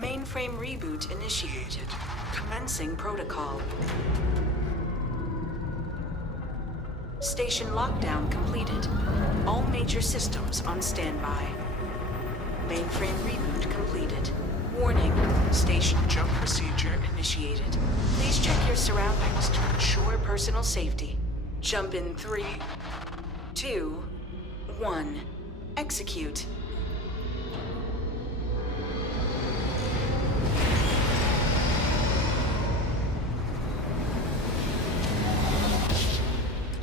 Mainframe reboot initiated. Commencing protocol. Station lockdown completed. All major systems on standby. Mainframe reboot completed. Warning, station jump procedure initiated. Please check your surroundings to ensure personal safety. Jump in 3, 2, 1. Execute.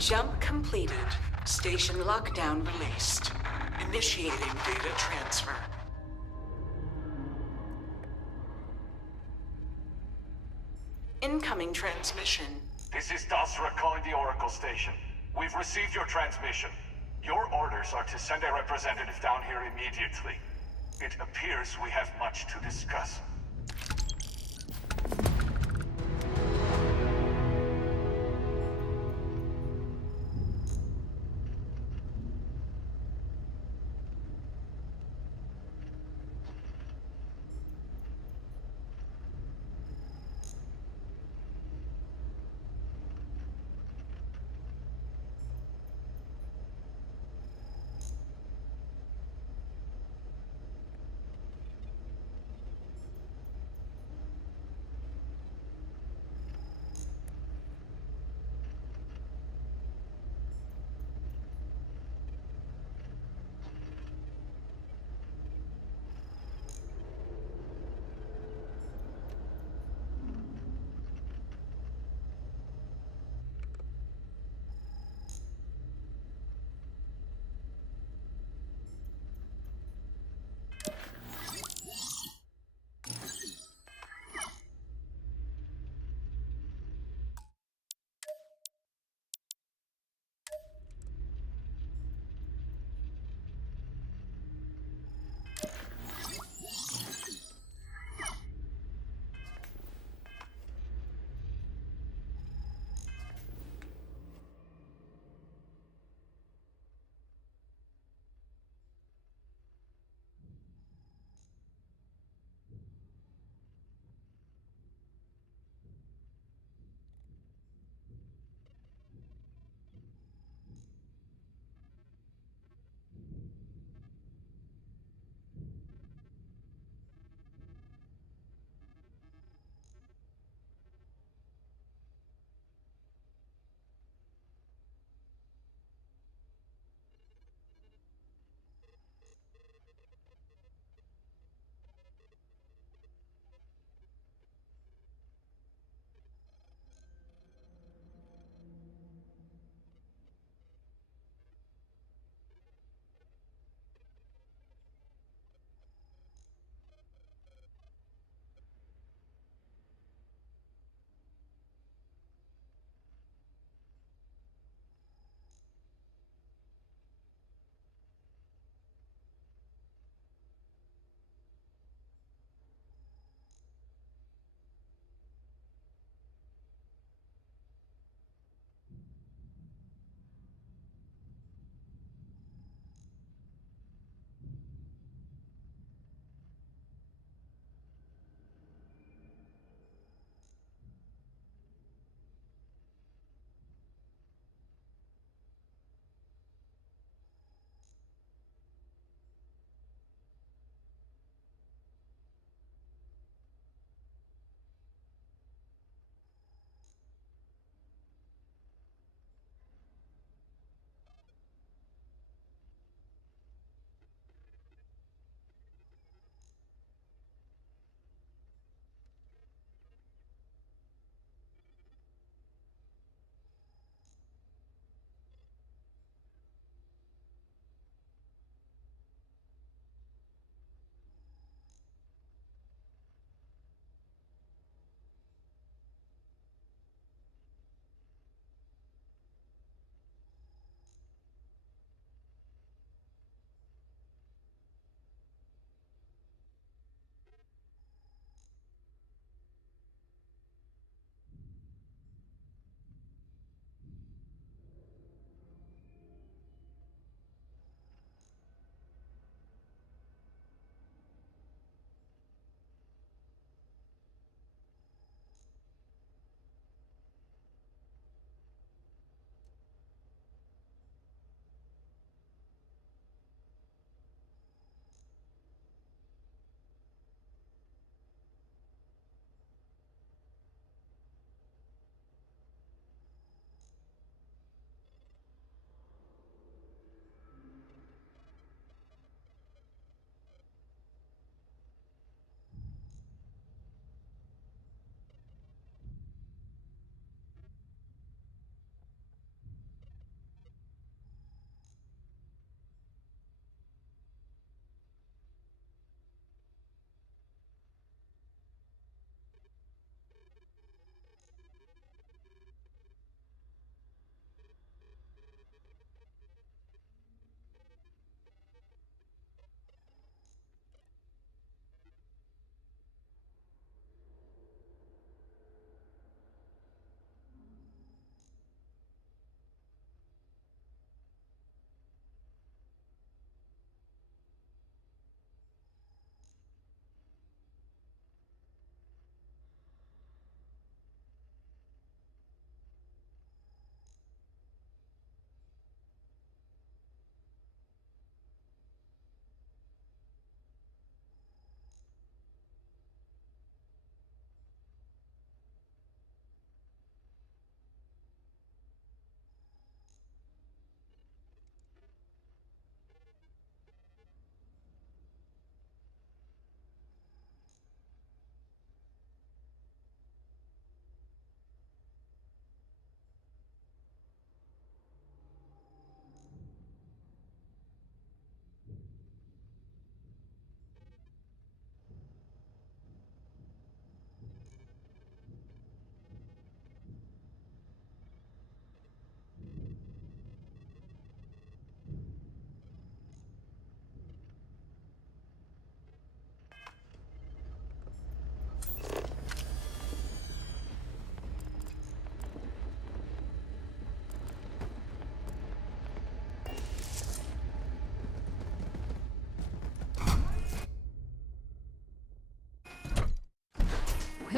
Jump completed. Station lockdown released. Initiating data transfer. Incoming transmission. This is Dasra calling the Oracle Station. We've received your transmission. Your orders are to send a representative down here immediately. It appears we have much to discuss.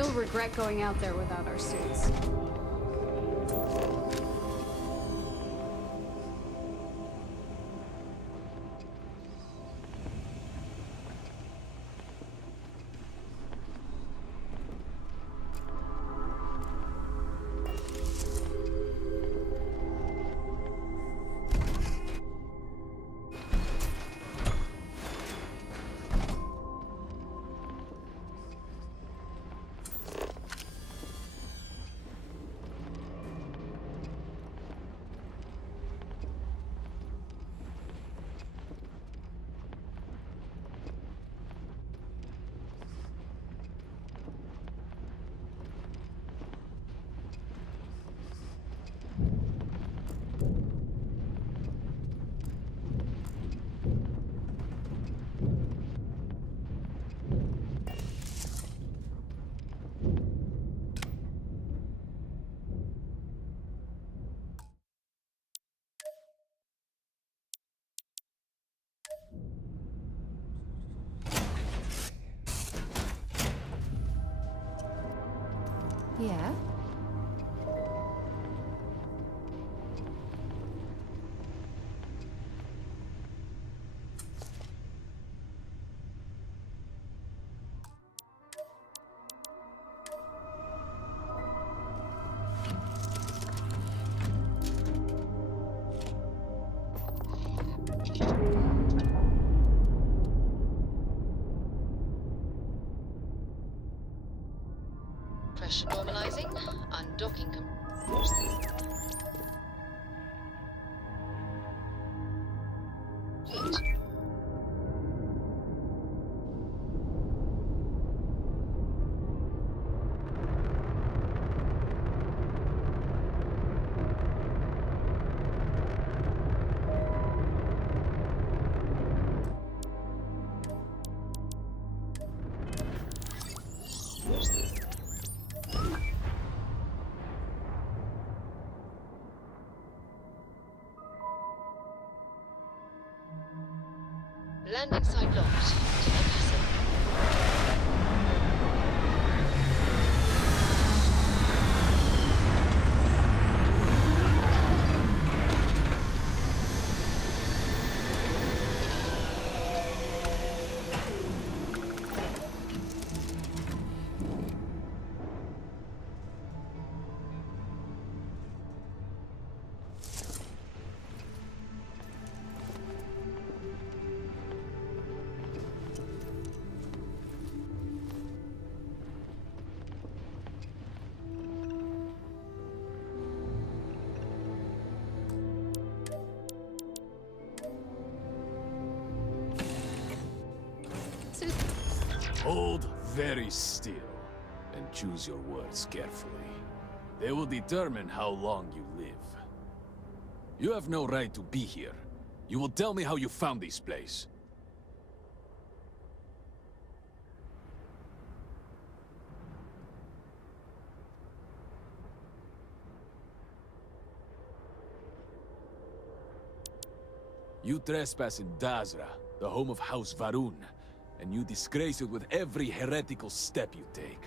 He'll regret going out there without our suits. Yeah? Pressure normalizing. Undocking. Complete. Landing site locked. To the vessel. Hold very still and choose your words carefully. They will determine how long you live. You have no right to be here. You will tell me how you found this place. You trespass in Dazra, the home of House Varun, and you disgrace it with every heretical step you take.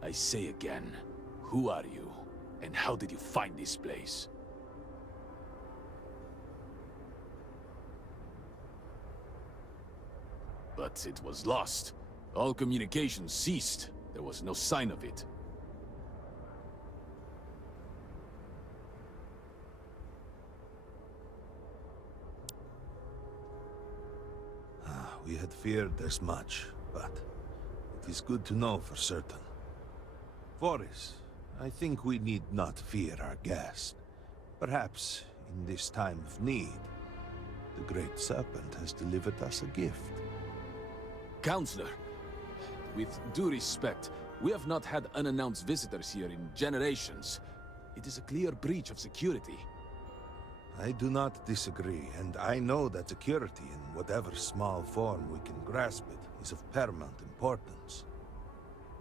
I say again, who are you, and how did you find this place? But it was lost. All communication ceased. There was no sign of it. We had feared as much, but it is good to know for certain. Voris, I think we need not fear our guest. Perhaps, in this time of need, the Great Serpent has delivered us a gift. Counselor, with due respect, we have not had unannounced visitors here in generations. It is a clear breach of security. I do not disagree, and I know that security, in whatever small form we can grasp it, is of paramount importance.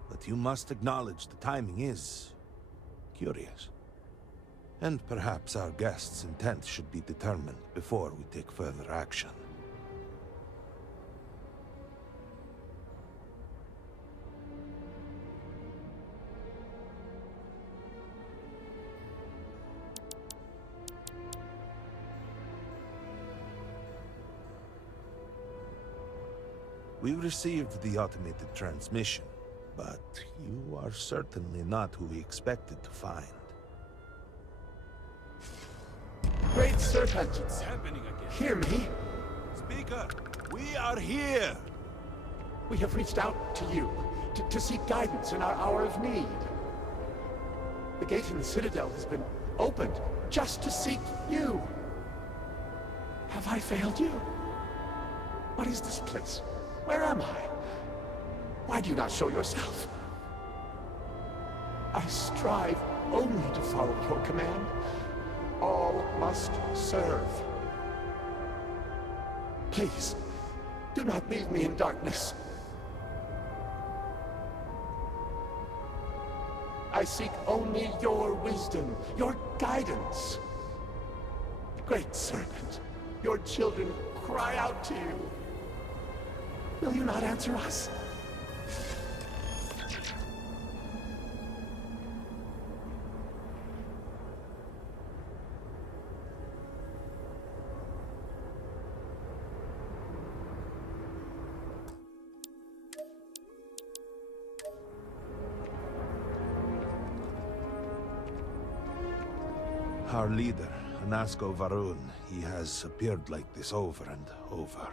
But you must acknowledge the timing is curious. And perhaps our guest's intent should be determined before we take further action. We received the automated transmission, but you are certainly not who we expected to find. Great Serpent, What's happening again? hear me. Speaker, we are here! We have reached out to you to seek guidance in our hour of need. The gate in the Citadel has been opened just to seek you. Have I failed you? What is this place? Where am I? Why do you not show yourself? I strive only to follow your command. All must serve. Please, do not leave me in darkness. I seek only your wisdom, your guidance. Great Serpent, your children cry out to you. Will you not answer us? Our leader, Anasko Varun, he has appeared like this over and over.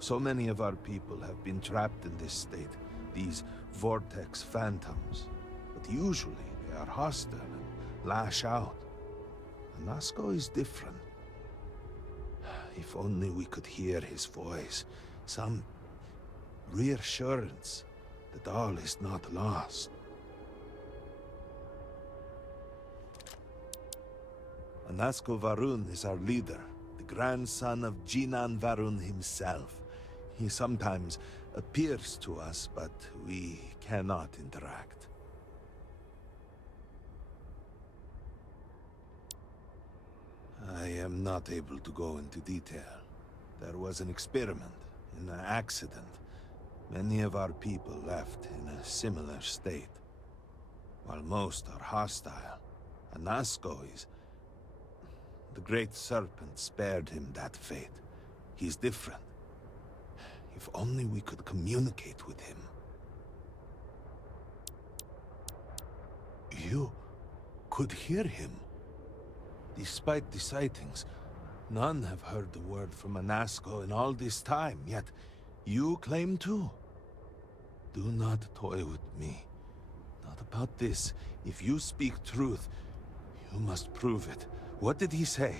So many of our people have been trapped in this state, these vortex phantoms. But usually they are hostile and lash out. Anasko is different. If only we could hear his voice, some reassurance that all is not lost. Anasko Varun is our leader, the grandson of Jinan Varun himself. He sometimes appears to us, but we cannot interact. I am not able to go into detail. There was an experiment, an accident. Many of our people left in a similar state. While most are hostile, Anasko is... The Great Serpent spared him that fate. He's different. If only we could communicate with him. You could hear him. Despite the sightings, none have heard the word from Anasko in all this time, yet you claim to. Do not toy with me. Not about this. If you speak truth, you must prove it. What did he say?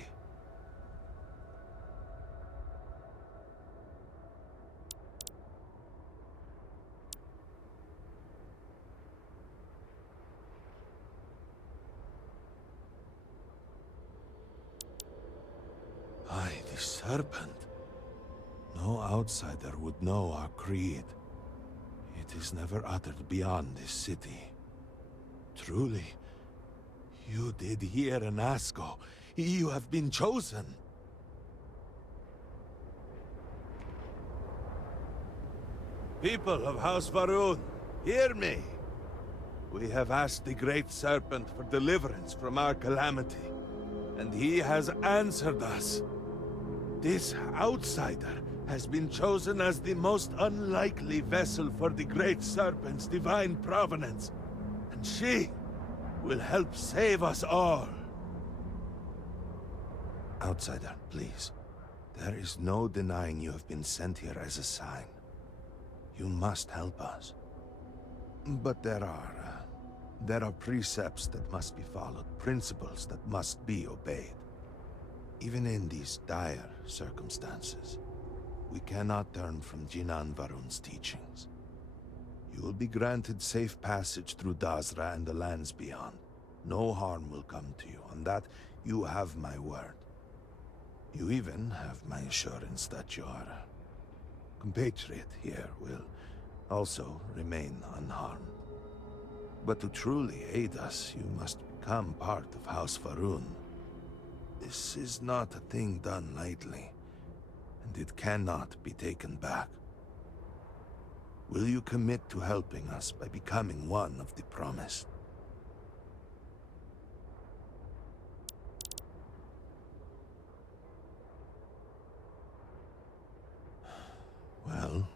Aye, the Serpent. No outsider would know our creed. It is never uttered beyond this city. Truly, you did hear Anasko. You have been chosen. People of House Varun, hear me. We have asked the Great Serpent for deliverance from our calamity, and he has answered us. This outsider has been chosen as the most unlikely vessel for the Great Serpent's divine provenance, and she will help save us all. Outsider, please. There is no denying you have been sent here as a sign. You must help us. But there are precepts that must be followed, principles that must be obeyed. Even in these dire circumstances, we cannot turn from Jinan Varun's teachings. You will be granted safe passage through Dazra and the lands beyond. No harm will come to you. On that, you have my word. You even have my assurance that your compatriot here will also remain unharmed. But to truly aid us, you must become part of House Varun. This is not a thing done lightly, and it cannot be taken back. Will you commit to helping us by becoming one of the promised? Well,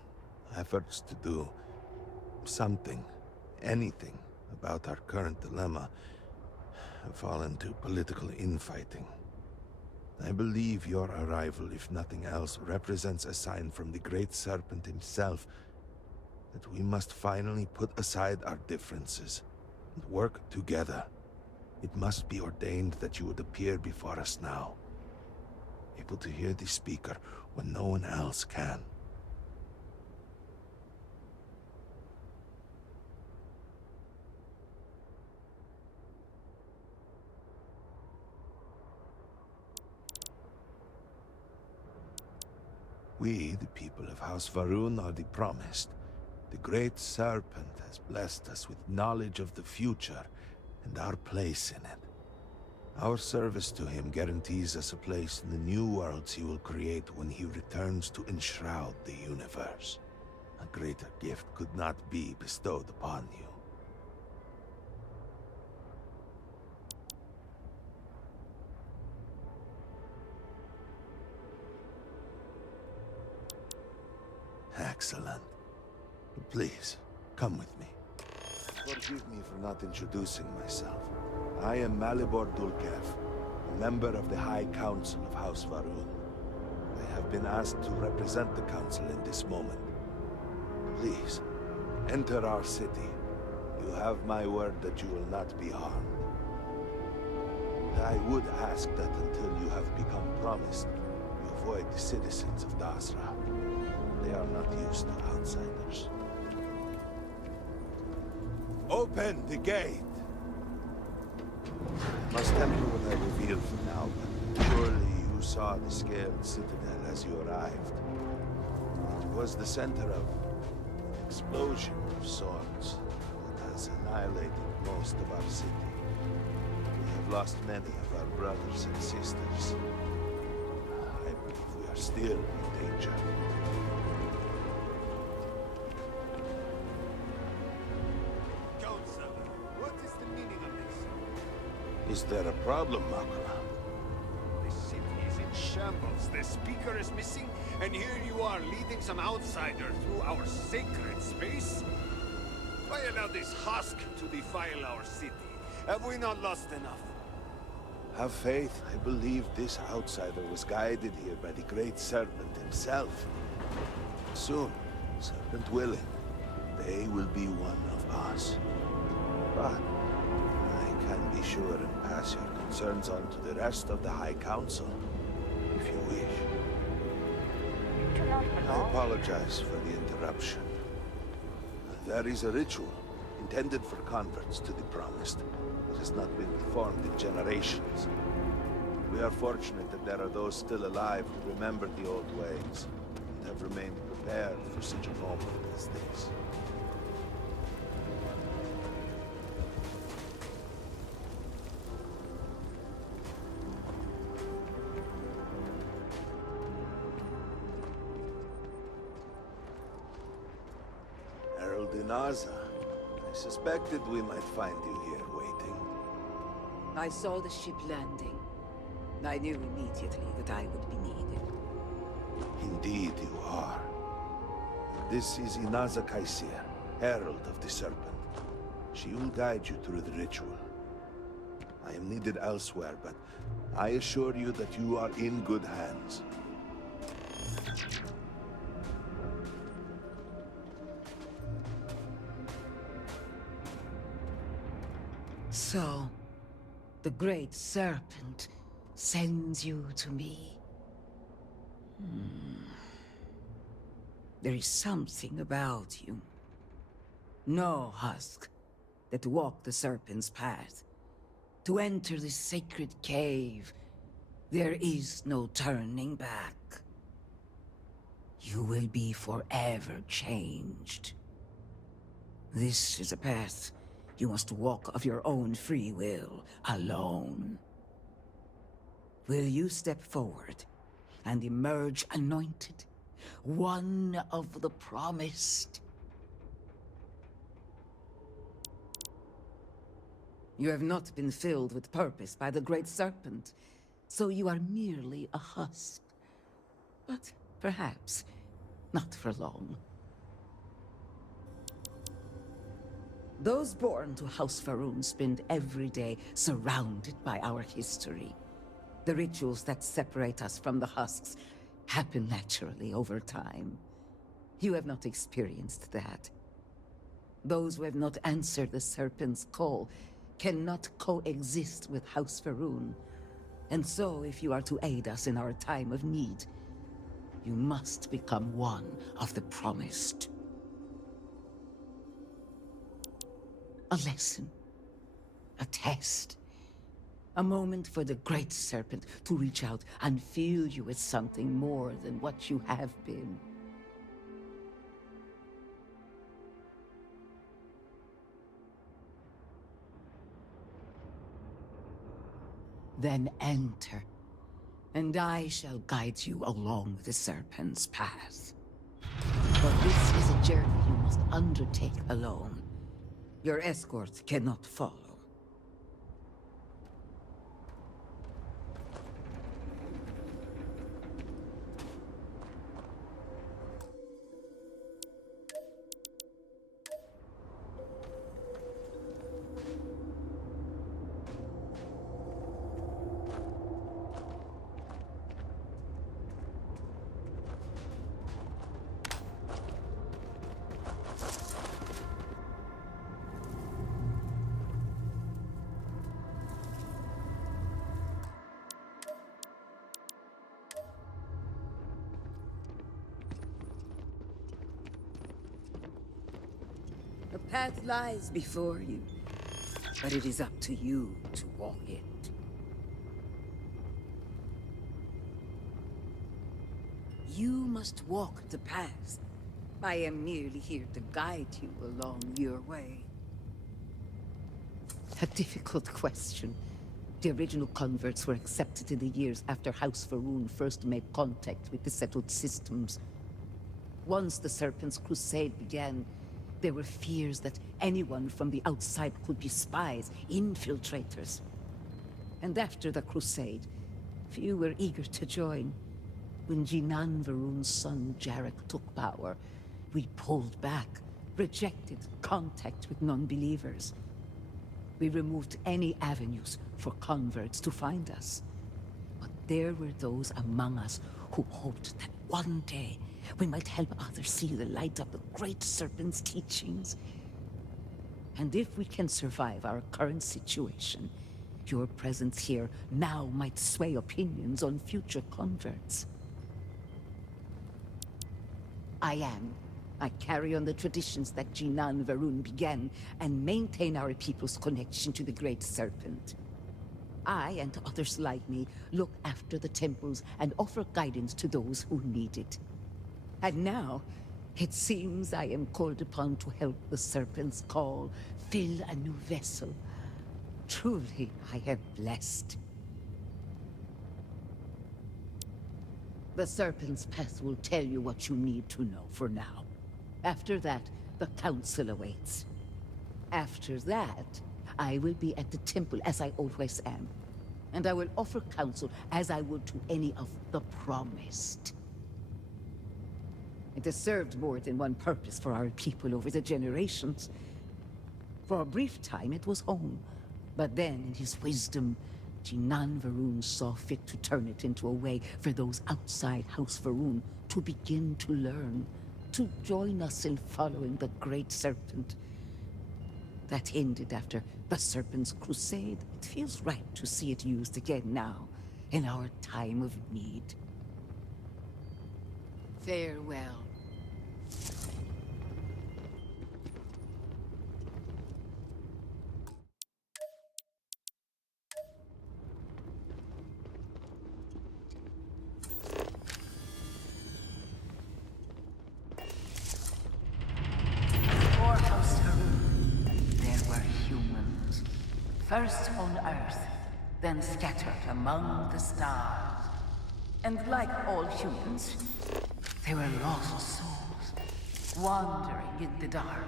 efforts to do something, anything, about our current dilemma have fallen to political infighting. I believe your arrival, if nothing else, represents a sign from the Great Serpent himself that we must finally put aside our differences and work together. It must be ordained that you would appear before us now, able to hear the speaker when no one else can. We, the people of House Va'ruun, are the promised. The Great Serpent has blessed us with knowledge of the future and our place in it. Our service to him guarantees us a place in the new worlds he will create when he returns to enshroud the universe. A greater gift could not be bestowed upon you. Excellent. Please, come with me. Forgive me for not introducing myself. I am Malibor Dulkev, a member of the High Council of House Va'ruun. I have been asked to represent the Council in this moment. Please, enter our city. You have my word that you will not be harmed. I would ask that until you have become promised, you avoid the citizens of Dasra. They are not used to outsiders. Open the gate! I must temper what I reveal for now, but surely you saw the scaled citadel as you arrived. It was the center of an explosion of sorts that has annihilated most of our city. We have lost many of our brothers and sisters. I believe we are still in danger. Is there a problem, Makula? The city is in shambles. The speaker is missing, and here you are leading some outsider through our sacred space? Why allow this husk to defile our city? Have we not lost enough? Have faith. I believe this outsider was guided here by the Great Serpent himself. Soon, Serpent willing, they will be one of us. But I can be sure and pass your concerns on to the rest of the High Council, if you wish. I apologize for the interruption. There is a ritual intended for converts to the Promised that has not been performed in generations. We are fortunate that there are those still alive who remember the old ways and have remained prepared for such a moment as this. Naza, I suspected we might find you here waiting. I saw the ship landing. I knew immediately that I would be needed. Indeed you are. This is Inaza Kaisir, Herald of the Serpent. She will guide you through the ritual. I am needed elsewhere, but I assure you that you are in good hands. So, the Great Serpent sends you to me. There is something about you. No husk that walk the Serpent's path. To enter this sacred cave, there is no turning back. You will be forever changed. This is a path you must walk of your own free will, alone. Will you step forward and emerge anointed, one of the promised? You have not been filled with purpose by the Great Serpent, so you are merely a husk. But perhaps not for long. Those born to House Va'ruun spend every day surrounded by our history. The rituals that separate us from the husks happen naturally over time. You have not experienced that. Those who have not answered the Serpent's call cannot coexist with House Va'ruun. And so, if you are to aid us in our time of need, you must become one of the promised. A lesson. A test. A moment for the Great Serpent to reach out and fill you with something more than what you have been. Then enter, and I shall guide you along the Serpent's path. But this is a journey you must undertake alone. Your escort cannot follow. The path lies before you, but it is up to you to walk it. You must walk the path. I am merely here to guide you along your way. A difficult question. The original converts were accepted in the years after House Va'ruun first made contact with the settled systems. Once the Serpent's Crusade began, there were fears that anyone from the outside could be spies, infiltrators. And after the Crusade, few were eager to join. When Jinan Va'ruun's son Jarek took power, we pulled back, rejected contact with non-believers. We removed any avenues for converts to find us. But there were those among us who hoped that one day we might help others see the light of the Great Serpent's teachings. And if we can survive our current situation, your presence here now might sway opinions on future converts. I carry on the traditions that Jinan Va'ruun began and maintain our people's connection to the Great Serpent. I and others like me look after the temples and offer guidance to those who need it. And now, it seems I am called upon to help the Serpent's call fill a new vessel. Truly, I am blessed. The Serpent's path will tell you what you need to know for now. After that, the Council awaits. After that, I will be at the temple as I always am. And I will offer counsel as I would to any of the promised. It has served more than one purpose for our people over the generations. For a brief time, it was home. But then, in his wisdom, Jinan Va'ruun saw fit to turn it into a way for those outside House Va'ruun to begin to learn, to join us in following the Great Serpent. That ended after the Serpent's Crusade. It feels right to see it used again now, in our time of need. Farewell. Before House Va'ruun, there were humans. First on Earth, then scattered among the stars. And like all humans, they were lost souls, wandering in the dark,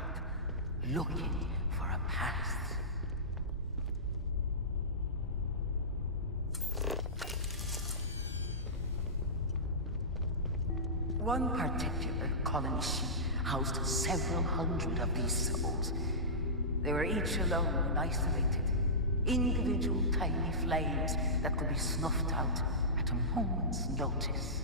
looking for a path. One particular colony ship housed several hundred of these souls. They were each alone and isolated. Individual tiny flames that could be snuffed out at a moment's notice.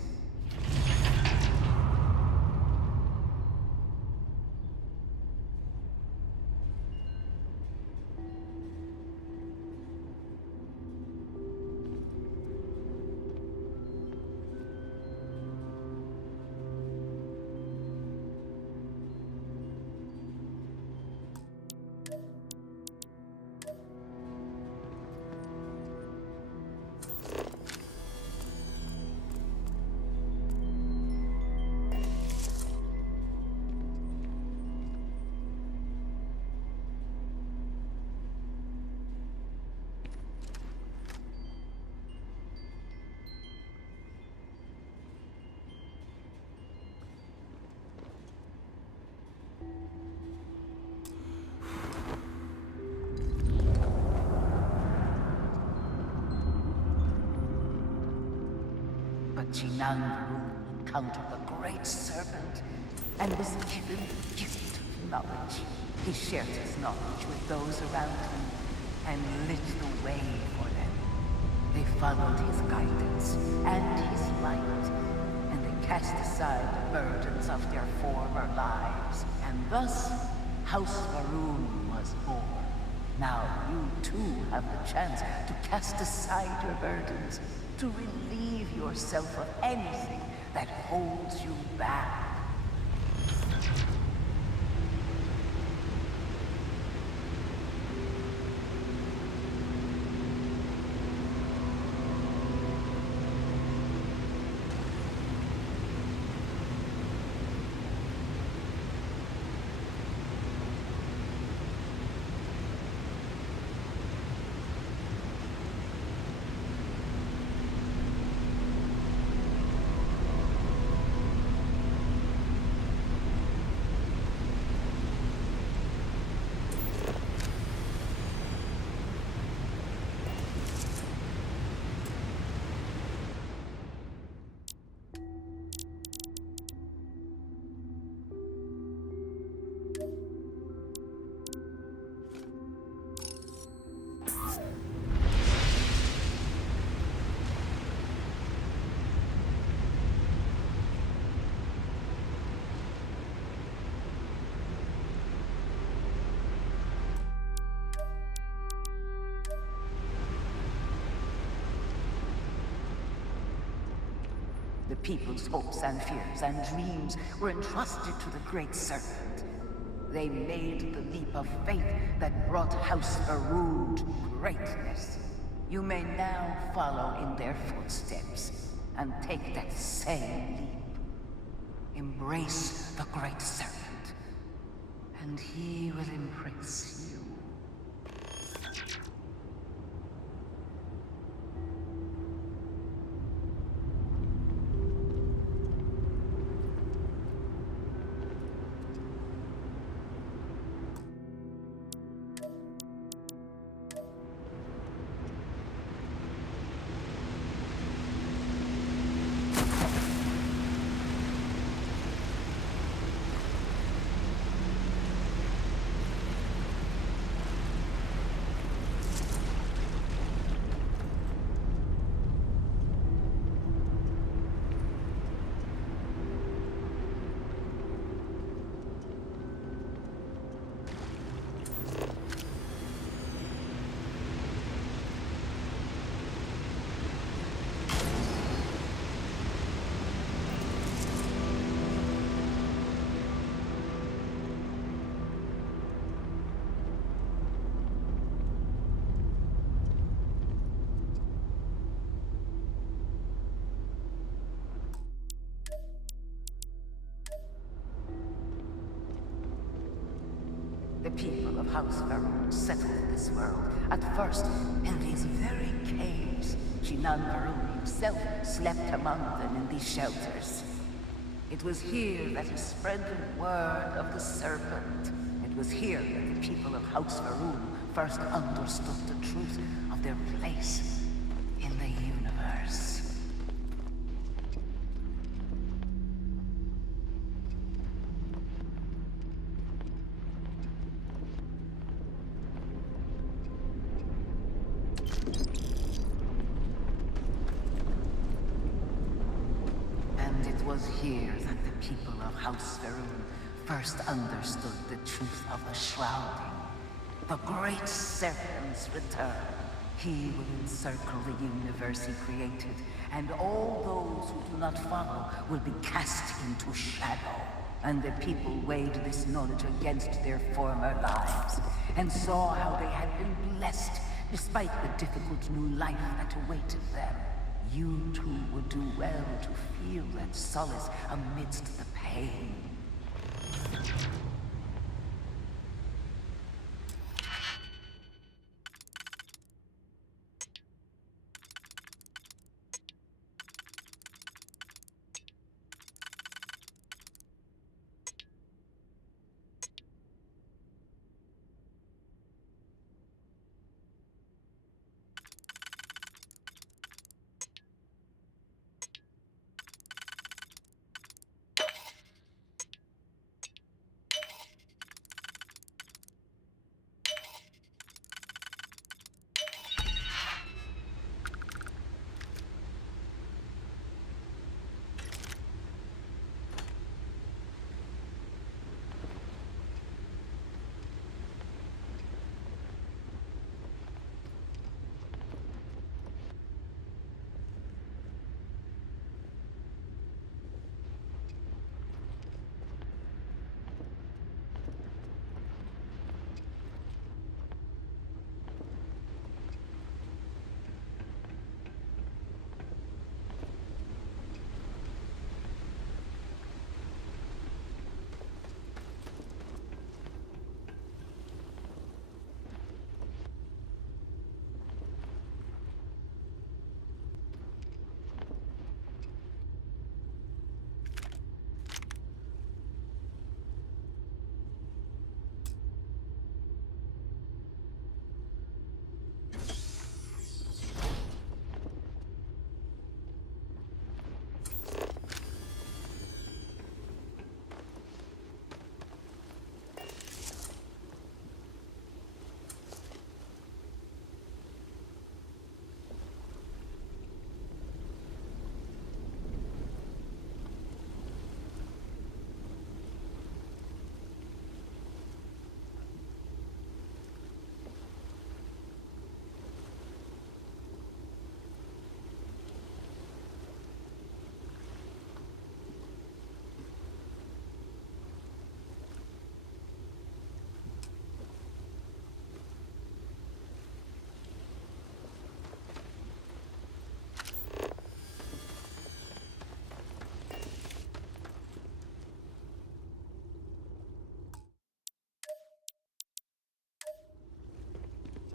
But Chung-Myeong encountered the great serpent and was given the gift of knowledge. He shared his knowledge with those around him and lit the way for them. They followed his guidance and his light, and they cast aside the burdens of their former lives. And thus, House Varun was born. Now you too have the chance to cast aside your burdens, to relieve yourself of anything that holds you back. The people's hopes and fears and dreams were entrusted to the Great Serpent. They made the leap of faith that brought House Varun to greatness. You may now follow in their footsteps and take that same leap. Embrace the Great Serpent, and he will embrace you. The people of House Varun settled this world, at first in these very caves. Chung-Myeong himself slept among them in these shelters. It was here that he spread the word of the serpent. It was here that the people of House Varun first understood the truth of their place in the universe. people of House Va'ruun first understood the truth of the shrouding, the great serpent's return, he will encircle the universe he created, and all those who do not follow will be cast into shadow. And the people weighed this knowledge against their former lives, and saw how they had been blessed despite the difficult new life that awaited them. You too would do well to feel that solace amidst the pain.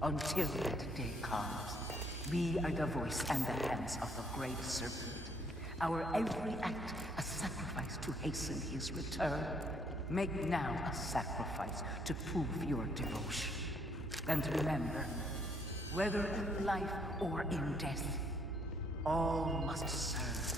Until that day comes, we are the voice and the hands of the Great Serpent. Our every act a sacrifice to hasten his return. Make now a sacrifice to prove your devotion. And remember, whether in life or in death, all must serve.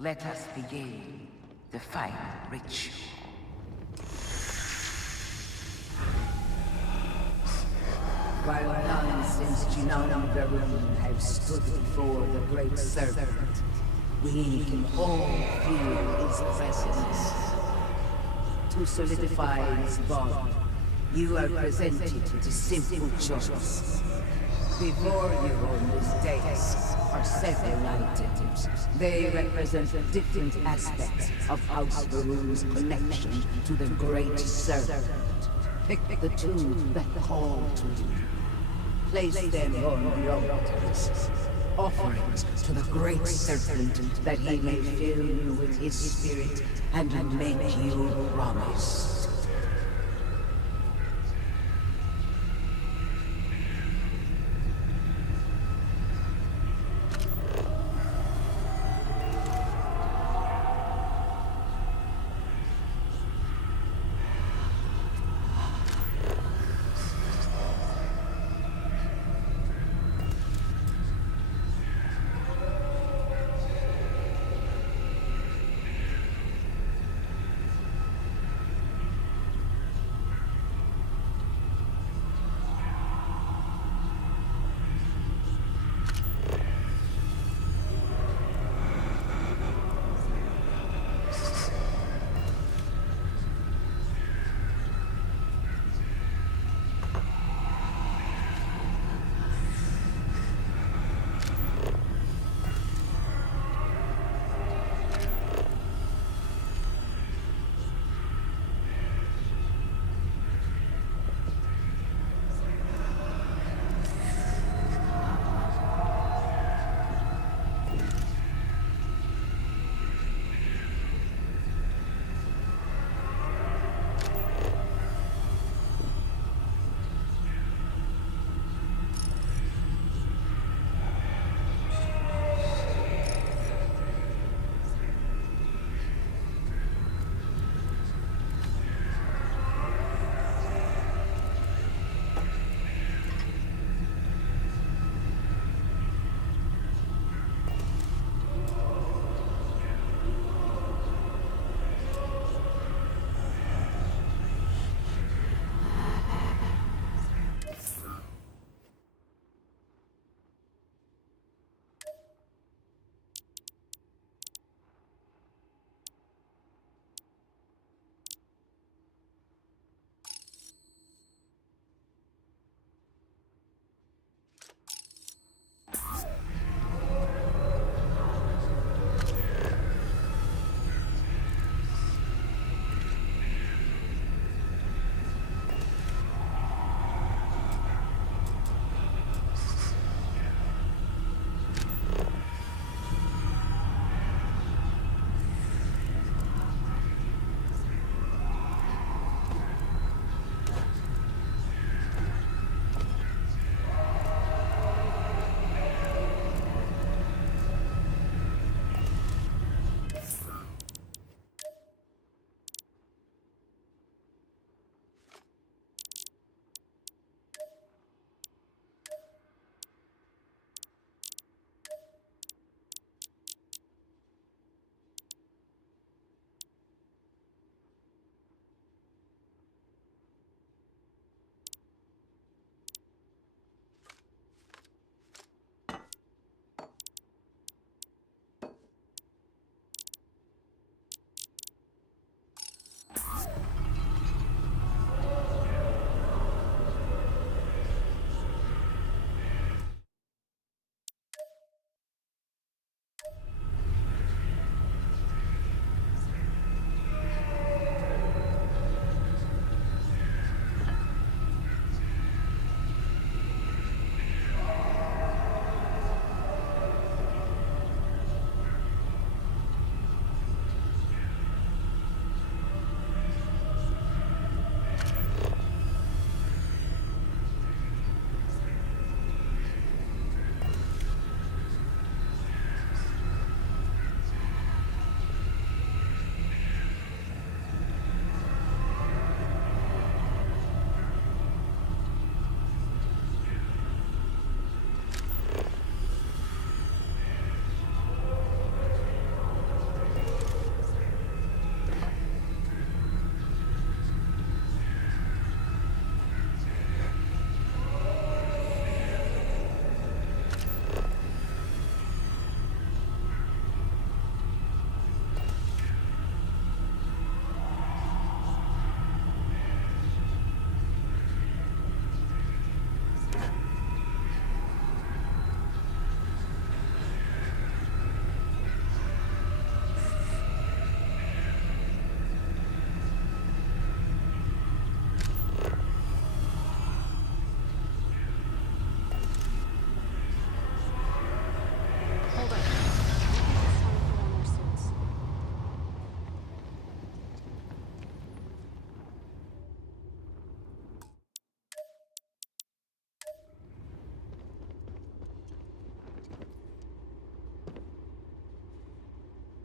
Let us begin the final ritual. While none since Chung-Myeong have stood before the Great Serpent, we can all feel his presence. To solidify his bond, you are presented with a simple choice. Before you on this dais are several items. They represent different aspects of House Va'ruun's connection to the Great Serpent. Pick the two that call to you. Place them on the altars. Offerings to the Great Serpent that he may fill you with his spirit and make you promise.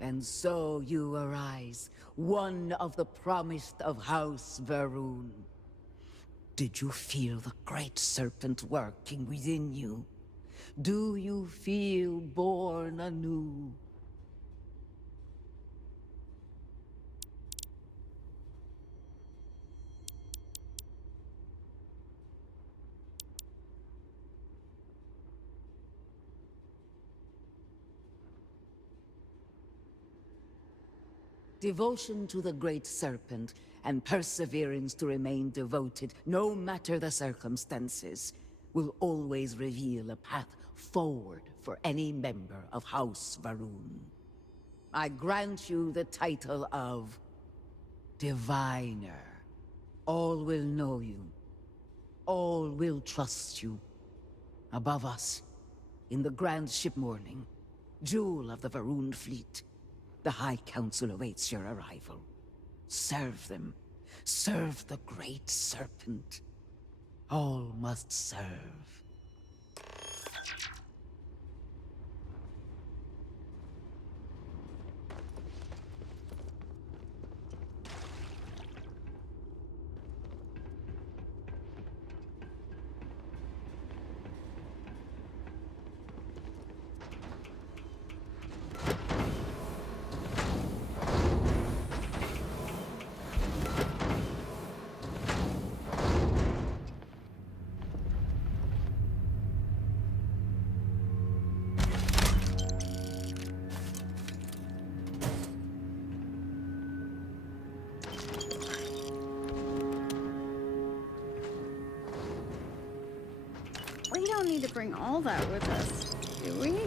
And so you arise, one of the promised of House Varun. Did you feel the great serpent working within you? Do you feel born anew? Devotion to the Great Serpent and perseverance to remain devoted, no matter the circumstances, will always reveal a path forward for any member of House Varun. I grant you the title of Diviner. All will know you. All will trust you. Above us, in the Grand Ship Morning, jewel of the Varun fleet, the High Council awaits your arrival. Serve them. Serve the Great Serpent. All must serve. We don't need to bring all that with us, do we?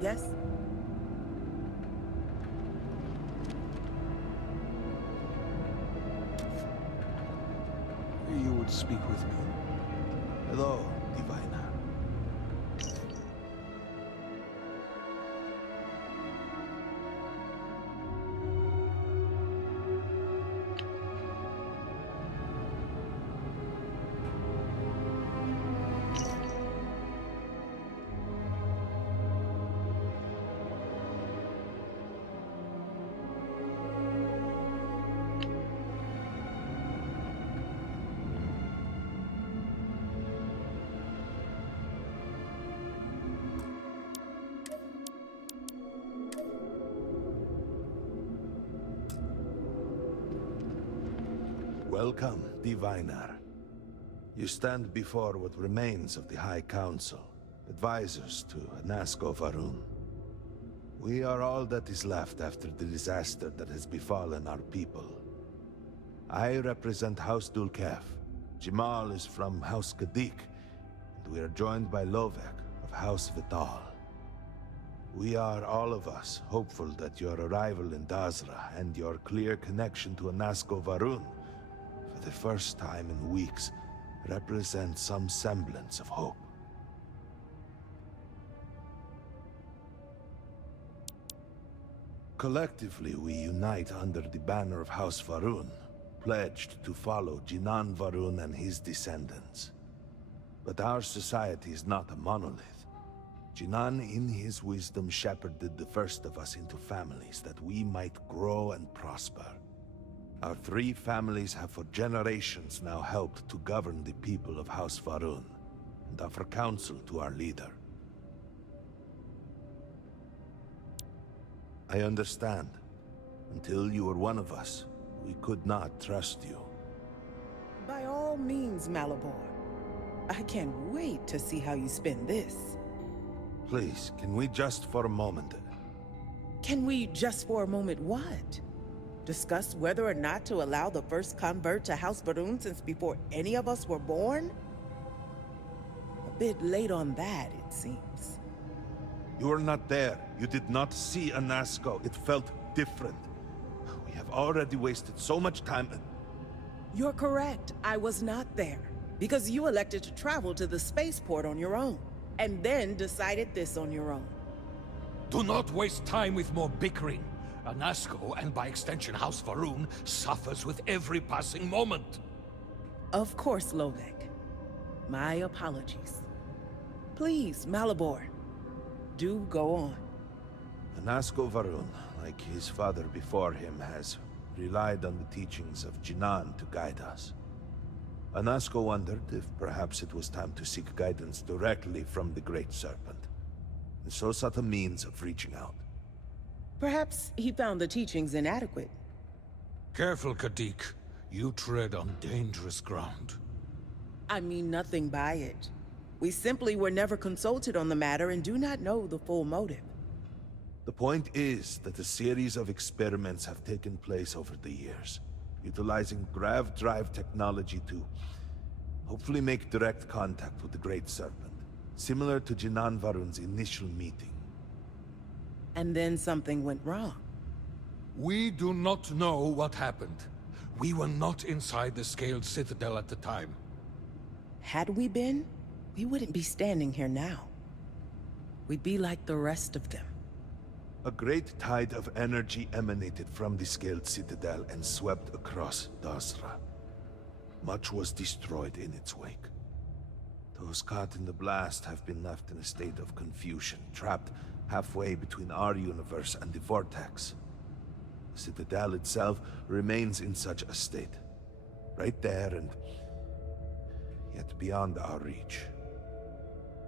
Yes? You would speak with me. Hello, Divina. Welcome, Diviner. You stand before what remains of the High Council, advisors to Anasco Varun. We are all that is left after the disaster that has befallen our people. I represent House Dulkef. Jamal is from House Kadik, and we are joined by Lovek of House Vital. We are, all of us, hopeful that your arrival in Dazra and your clear connection to Anasco Varun, for the first time in weeks, represent some semblance of hope. Collectively, we unite under the banner of House Varun, pledged to follow Jinan Varun and his descendants. But our society is not a monolith. Jinan, in his wisdom, shepherded the first of us into families that we might grow and prosper. Our three families have for generations now helped to govern the people of House Varun, and offer counsel to our leader. I understand. Until you were one of us, we could not trust you. By all means, Malabor. I can't wait to see how you spin this. Please, can we just for a moment... Can we just for a moment what? Discuss whether or not to allow the first convert to House Varun since before any of us were born? A bit late on that, it seems. You were not there. You did not see Anasco. It felt different. We have already wasted so much time. You're correct. I was not there. Because you elected to travel to the spaceport on your own. And then decided this on your own. Do not waste time with more bickering. Anasco, and by extension House Varun, suffers with every passing moment. Of course, Lovek. My apologies. Please, Malabor. Do go on. Anasco Varun, like his father before him, has relied on the teachings of Jinan to guide us. Anasco wondered if perhaps it was time to seek guidance directly from the Great Serpent, and so sought a means of reaching out. Perhaps he found the teachings inadequate. Careful, Kadik. You tread on dangerous ground. I mean nothing by it. We simply were never consulted on the matter and do not know the full motive. The point is that a series of experiments have taken place over the years, utilizing grav drive technology to hopefully make direct contact with the Great Serpent, similar to Jinan Varun's initial meeting. And then something went wrong. We do not know what happened. We were not inside the Scaled Citadel at the time. Had we been, we wouldn't be standing here now. We'd be like the rest of them. A great tide of energy emanated from the Scaled Citadel and swept across Dazra. Much was destroyed in its wake. Those caught in the blast have been left in a state of confusion, trapped halfway between our universe and the Vortex. The Citadel itself remains in such a state. Right there and yet beyond our reach.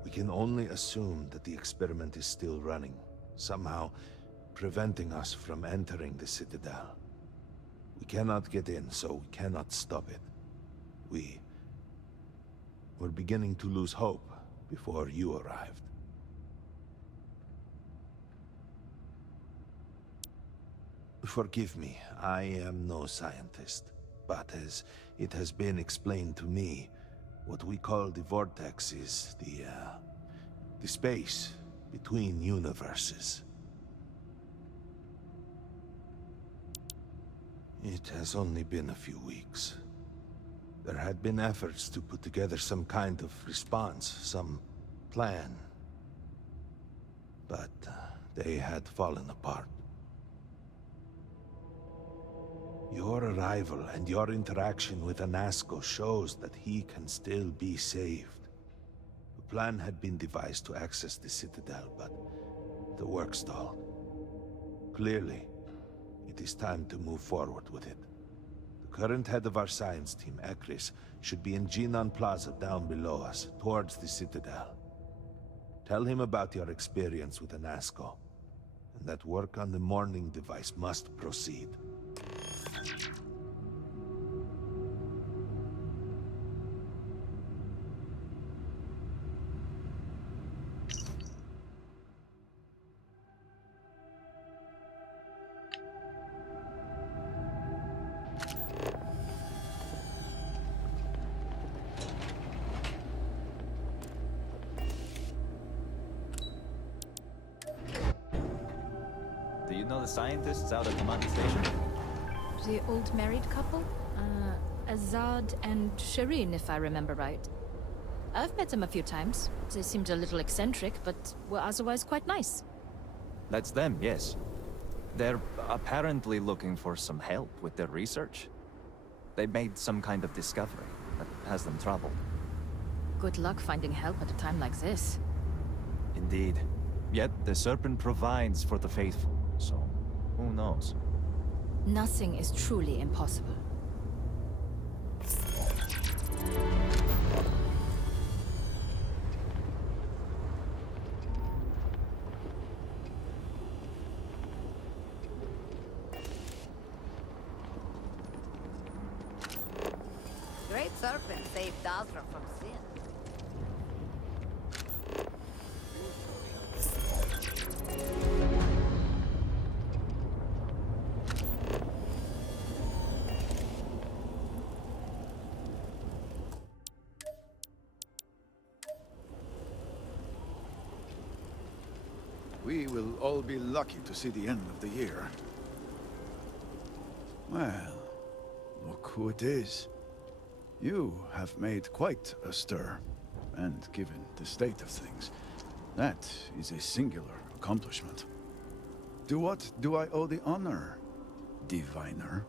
We can only assume that the experiment is still running, somehow preventing us from entering the Citadel. We cannot get in, so we cannot stop it. We're beginning to lose hope before you arrived. Forgive me, I am no scientist, but as it has been explained to me, what we call the Vortex is the space between universes. It has only been a few weeks. There had been efforts to put together some kind of response, some plan. But they had fallen apart. Your arrival and your interaction with Anasco shows that he can still be saved. A plan had been devised to access the Citadel, but the work stalled. Clearly, it is time to move forward with it. The current head of our science team, Ekris, should be in Jinan Plaza down below us, towards the Citadel. Tell him about your experience with Anasco, and that work on the morning device must proceed. Do you know the scientists out at Command Station? The old married couple? Azad and Shireen, if I remember right. I've met them a few times. They seemed a little eccentric, but were otherwise quite nice. That's them, yes. They're apparently looking for some help with their research. They made some kind of discovery that has them troubled. Good luck finding help at a time like this. Indeed. Yet the Serpent provides for the faithful, so who knows? Nothing is truly impossible. Great Serpent saved Dazra from sin. We will all be lucky to see the end of the year. Well, look who it is. You have made quite a stir, and given the state of things, that is a singular accomplishment. To what do I owe the honor, diviner?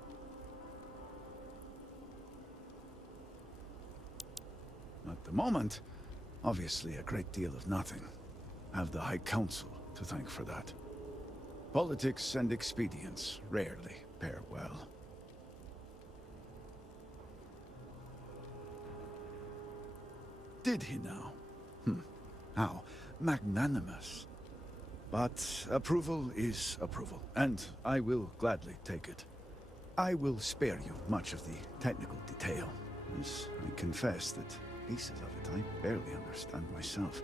At the moment, obviously a great deal of nothing. Have the High Council to thank for that. Politics and expedience rarely pair well. Did he now? How magnanimous. But approval is approval, and I will gladly take it. I will spare you much of the technical detail, as I confess that pieces of it I barely understand myself.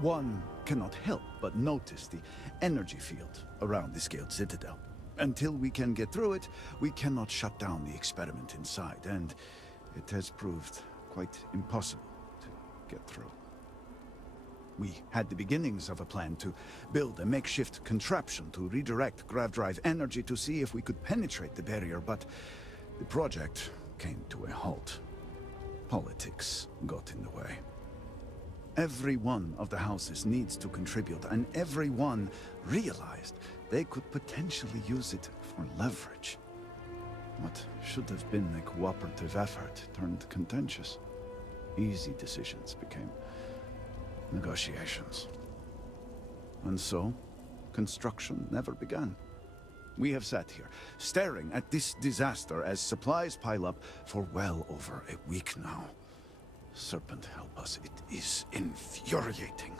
One cannot help but notice the energy field around the Scaled Citadel. Until we can get through it, we cannot shut down the experiment inside, and it has proved quite impossible to get through. We had the beginnings of a plan to build a makeshift contraption to redirect grav drive energy to see if we could penetrate the barrier, but the project came to a halt. Politics got in the way. Every one of the houses needs to contribute, and everyone realized they could potentially use it for leverage. What should have been a cooperative effort turned contentious. Easy decisions became negotiations. And so, construction never began. We have sat here, staring at this disaster as supplies pile up for well over a week now. Serpent help us, it is infuriating.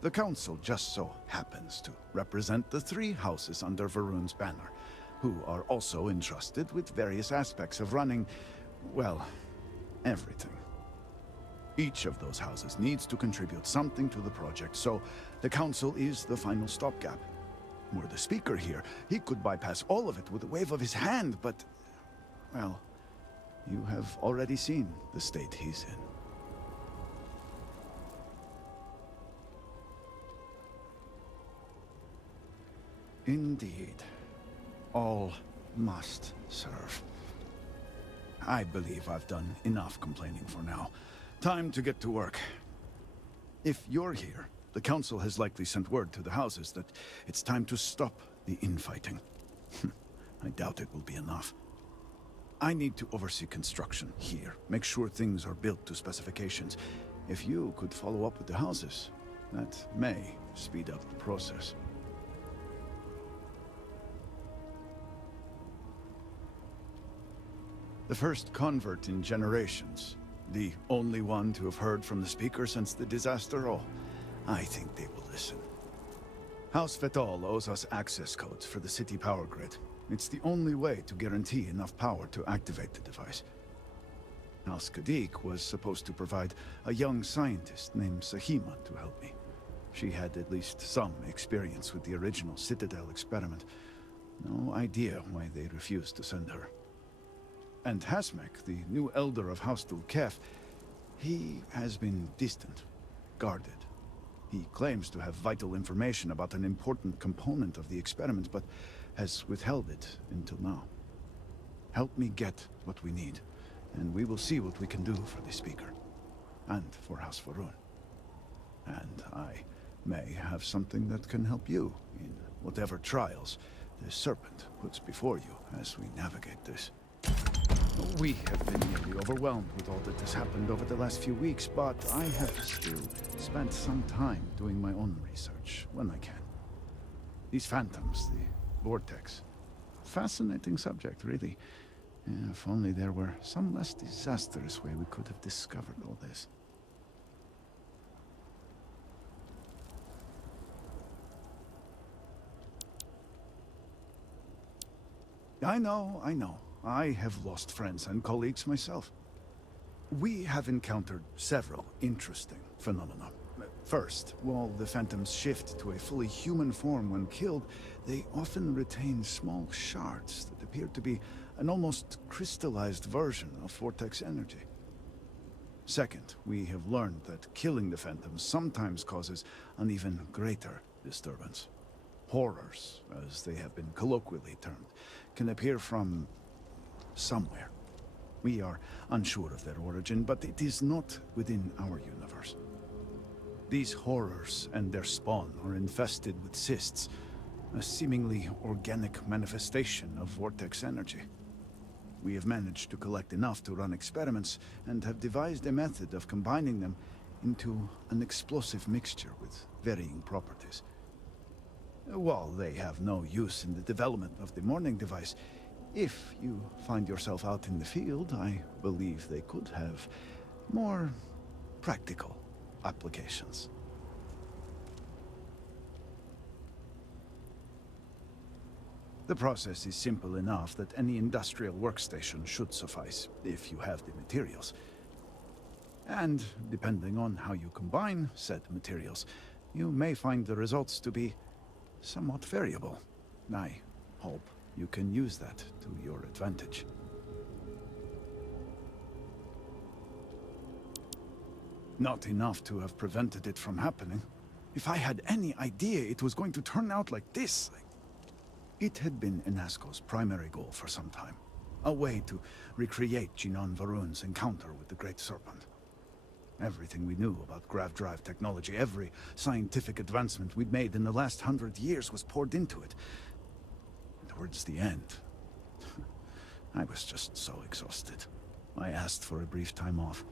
The Council just so happens to represent the three houses under Varun's banner, who are also entrusted with various aspects of running, well, everything. Each of those houses needs to contribute something to the project, so the Council is the final stopgap. Were the Speaker here, he could bypass all of it with a wave of his hand, but, well, you have already seen the state he's in. Indeed. All must serve. I believe I've done enough complaining for now. Time to get to work. If you're here, the Council has likely sent word to the houses that it's time to stop the infighting. I doubt it will be enough. I need to oversee construction here, make sure things are built to specifications. If you could follow up with the houses, that may speed up the process. The first convert in generations. The only one to have heard from the Speaker since the disaster. Oh, I think they will listen. House Vetol owes us access codes for the city power grid. It's the only way to guarantee enough power to activate the device. House Kadik was supposed to provide a young scientist named Sahima to help me. She had at least some experience with the original Citadel experiment. No idea why they refused to send her. And Hasmek, the new elder of House Dulkef, he has been distant, guarded. He claims to have vital information about an important component of the experiment, but has withheld it until now. Help me get what we need, and we will see what we can do for the Speaker, and for House Varun. And I may have something that can help you in whatever trials the Serpent puts before you as we navigate this. We have been nearly overwhelmed with all that has happened over the last few weeks, but I have still spent some time doing my own research when I can. These phantoms, the vortex. Fascinating subject, really. If only there were some less disastrous way we could have discovered all this. I know. I have lost friends and colleagues myself. We have encountered several interesting phenomena. First, while the phantoms shift to a fully human form when killed, they often retain small shards that appear to be an almost crystallized version of vortex energy. Second, we have learned that killing the phantoms sometimes causes an even greater disturbance. Horrors, as they have been colloquially termed, can appear from somewhere. We are unsure of their origin, but it is not within our universe. These horrors and their spawn are infested with cysts, a seemingly organic manifestation of vortex energy. We have managed to collect enough to run experiments and have devised a method of combining them into an explosive mixture with varying properties. While they have no use in the development of the morning device, if you find yourself out in the field, I believe they could have more practical applications. The process is simple enough that any industrial workstation should suffice, if you have the materials. And depending on how you combine said materials, you may find the results to be somewhat variable. I hope you can use that to your advantage. Not enough to have prevented it from happening. If I had any idea it was going to turn out like this, it had been Inasco's primary goal for some time. A way to recreate Jinan Varun's encounter with the Great Serpent. Everything we knew about grav drive technology, every scientific advancement we'd made in the last 100 years was poured into it. Towards the end, I was just so exhausted. I asked for a brief time off.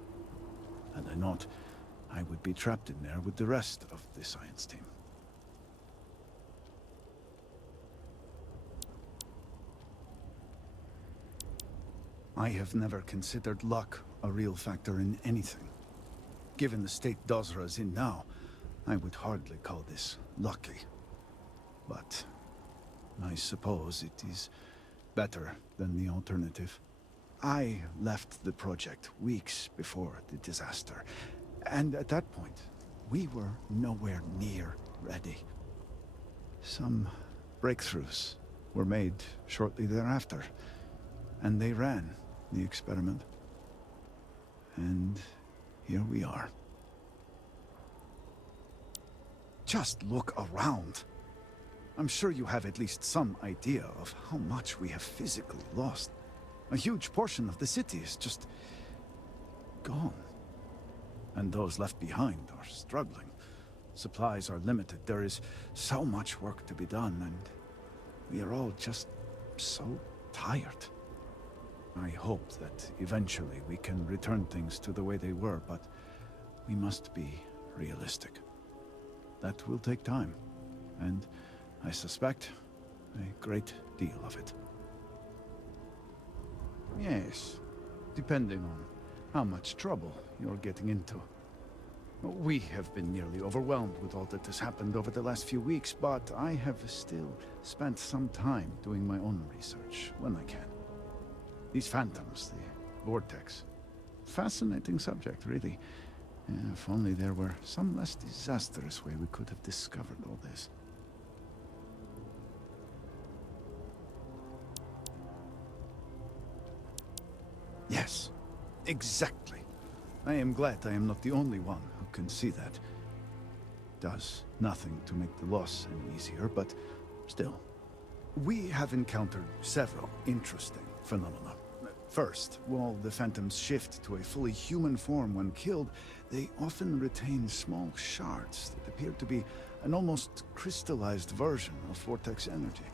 Had I not, I would be trapped in there with the rest of the science team. I have never considered luck a real factor in anything. Given the state Dozra is in now, I would hardly call this lucky. But I suppose it is better than the alternative. I left the project weeks before the disaster, and at that point, we were nowhere near ready. Some breakthroughs were made shortly thereafter, and they ran the experiment. And here we are. Just look around. I'm sure you have at least some idea of how much we have physically lost. A huge portion of the city is just gone. And those left behind are struggling. Supplies are limited. There is so much work to be done, and we are all just so tired. I hope that eventually we can return things to the way they were, but we must be realistic. That will take time, and I suspect a great deal of it. Yes, depending on how much trouble you're getting into. We have been nearly overwhelmed with all that has happened over the last few weeks, but I have still spent some time doing my own research when I can. These phantoms, the vortex. Fascinating subject, really. If only there were some less disastrous way we could have discovered all this. Yes, exactly. I am glad I am not the only one who can see that. Does nothing to make the loss any easier, but still. We have encountered several interesting phenomena. First, while the phantoms shift to a fully human form when killed, they often retain small shards that appear to be an almost crystallized version of vortex energy.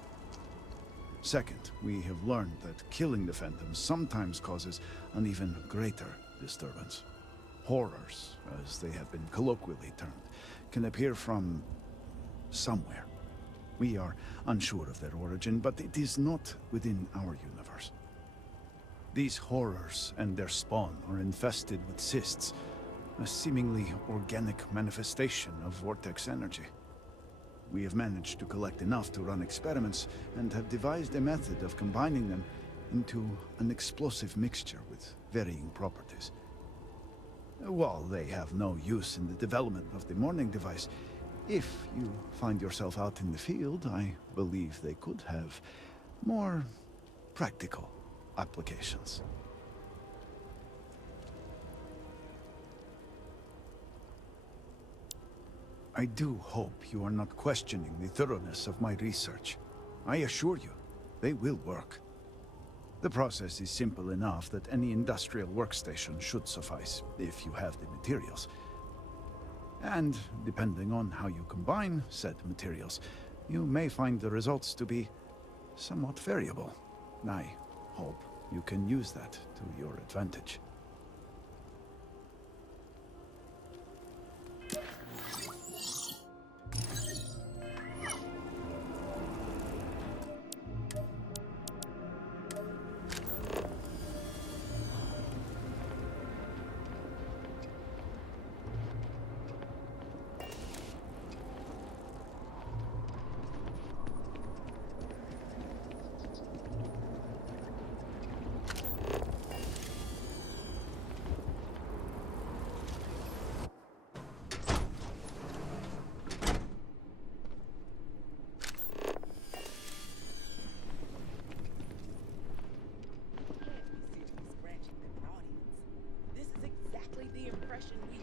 Second, we have learned that killing the phantoms sometimes causes an even greater disturbance. Horrors, as they have been colloquially termed, can appear from somewhere. We are unsure of their origin, but it is not within our universe. These horrors and their spawn are infested with cysts, a seemingly organic manifestation of vortex energy. We have managed to collect enough to run experiments and have devised a method of combining them into an explosive mixture with varying properties. While they have no use in the development of the morning device, if you find yourself out in the field, I believe they could have more practical applications. I do hope you are not questioning the thoroughness of my research. I assure you, they will work. The process is simple enough that any industrial workstation should suffice, if you have the materials. And depending on how you combine said materials, you may find the results to be somewhat variable. I hope you can use that to your advantage.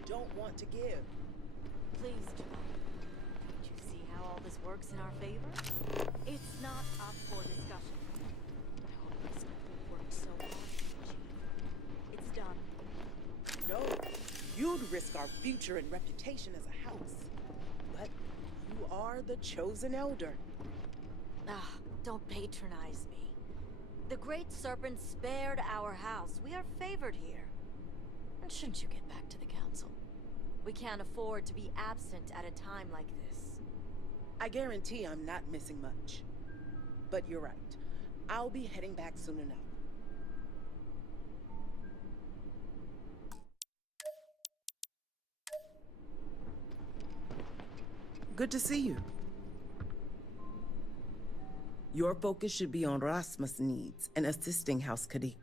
Don't want to give. Please, John. Don't you see how all this works in our favor? It's not up for discussion. I hope this group worked so hard to achieve. It's done. No, you'd risk our future and reputation as a house. But you are the chosen elder. Ah, don't patronize me. The Great Serpent spared our house. We are favored here. And shouldn't you get back to the council? We can't afford to be absent at a time like this. I guarantee I'm not missing much. But you're right. I'll be heading back soon enough. Good to see you. Your focus should be on Rasmus' needs and assisting House Kadik.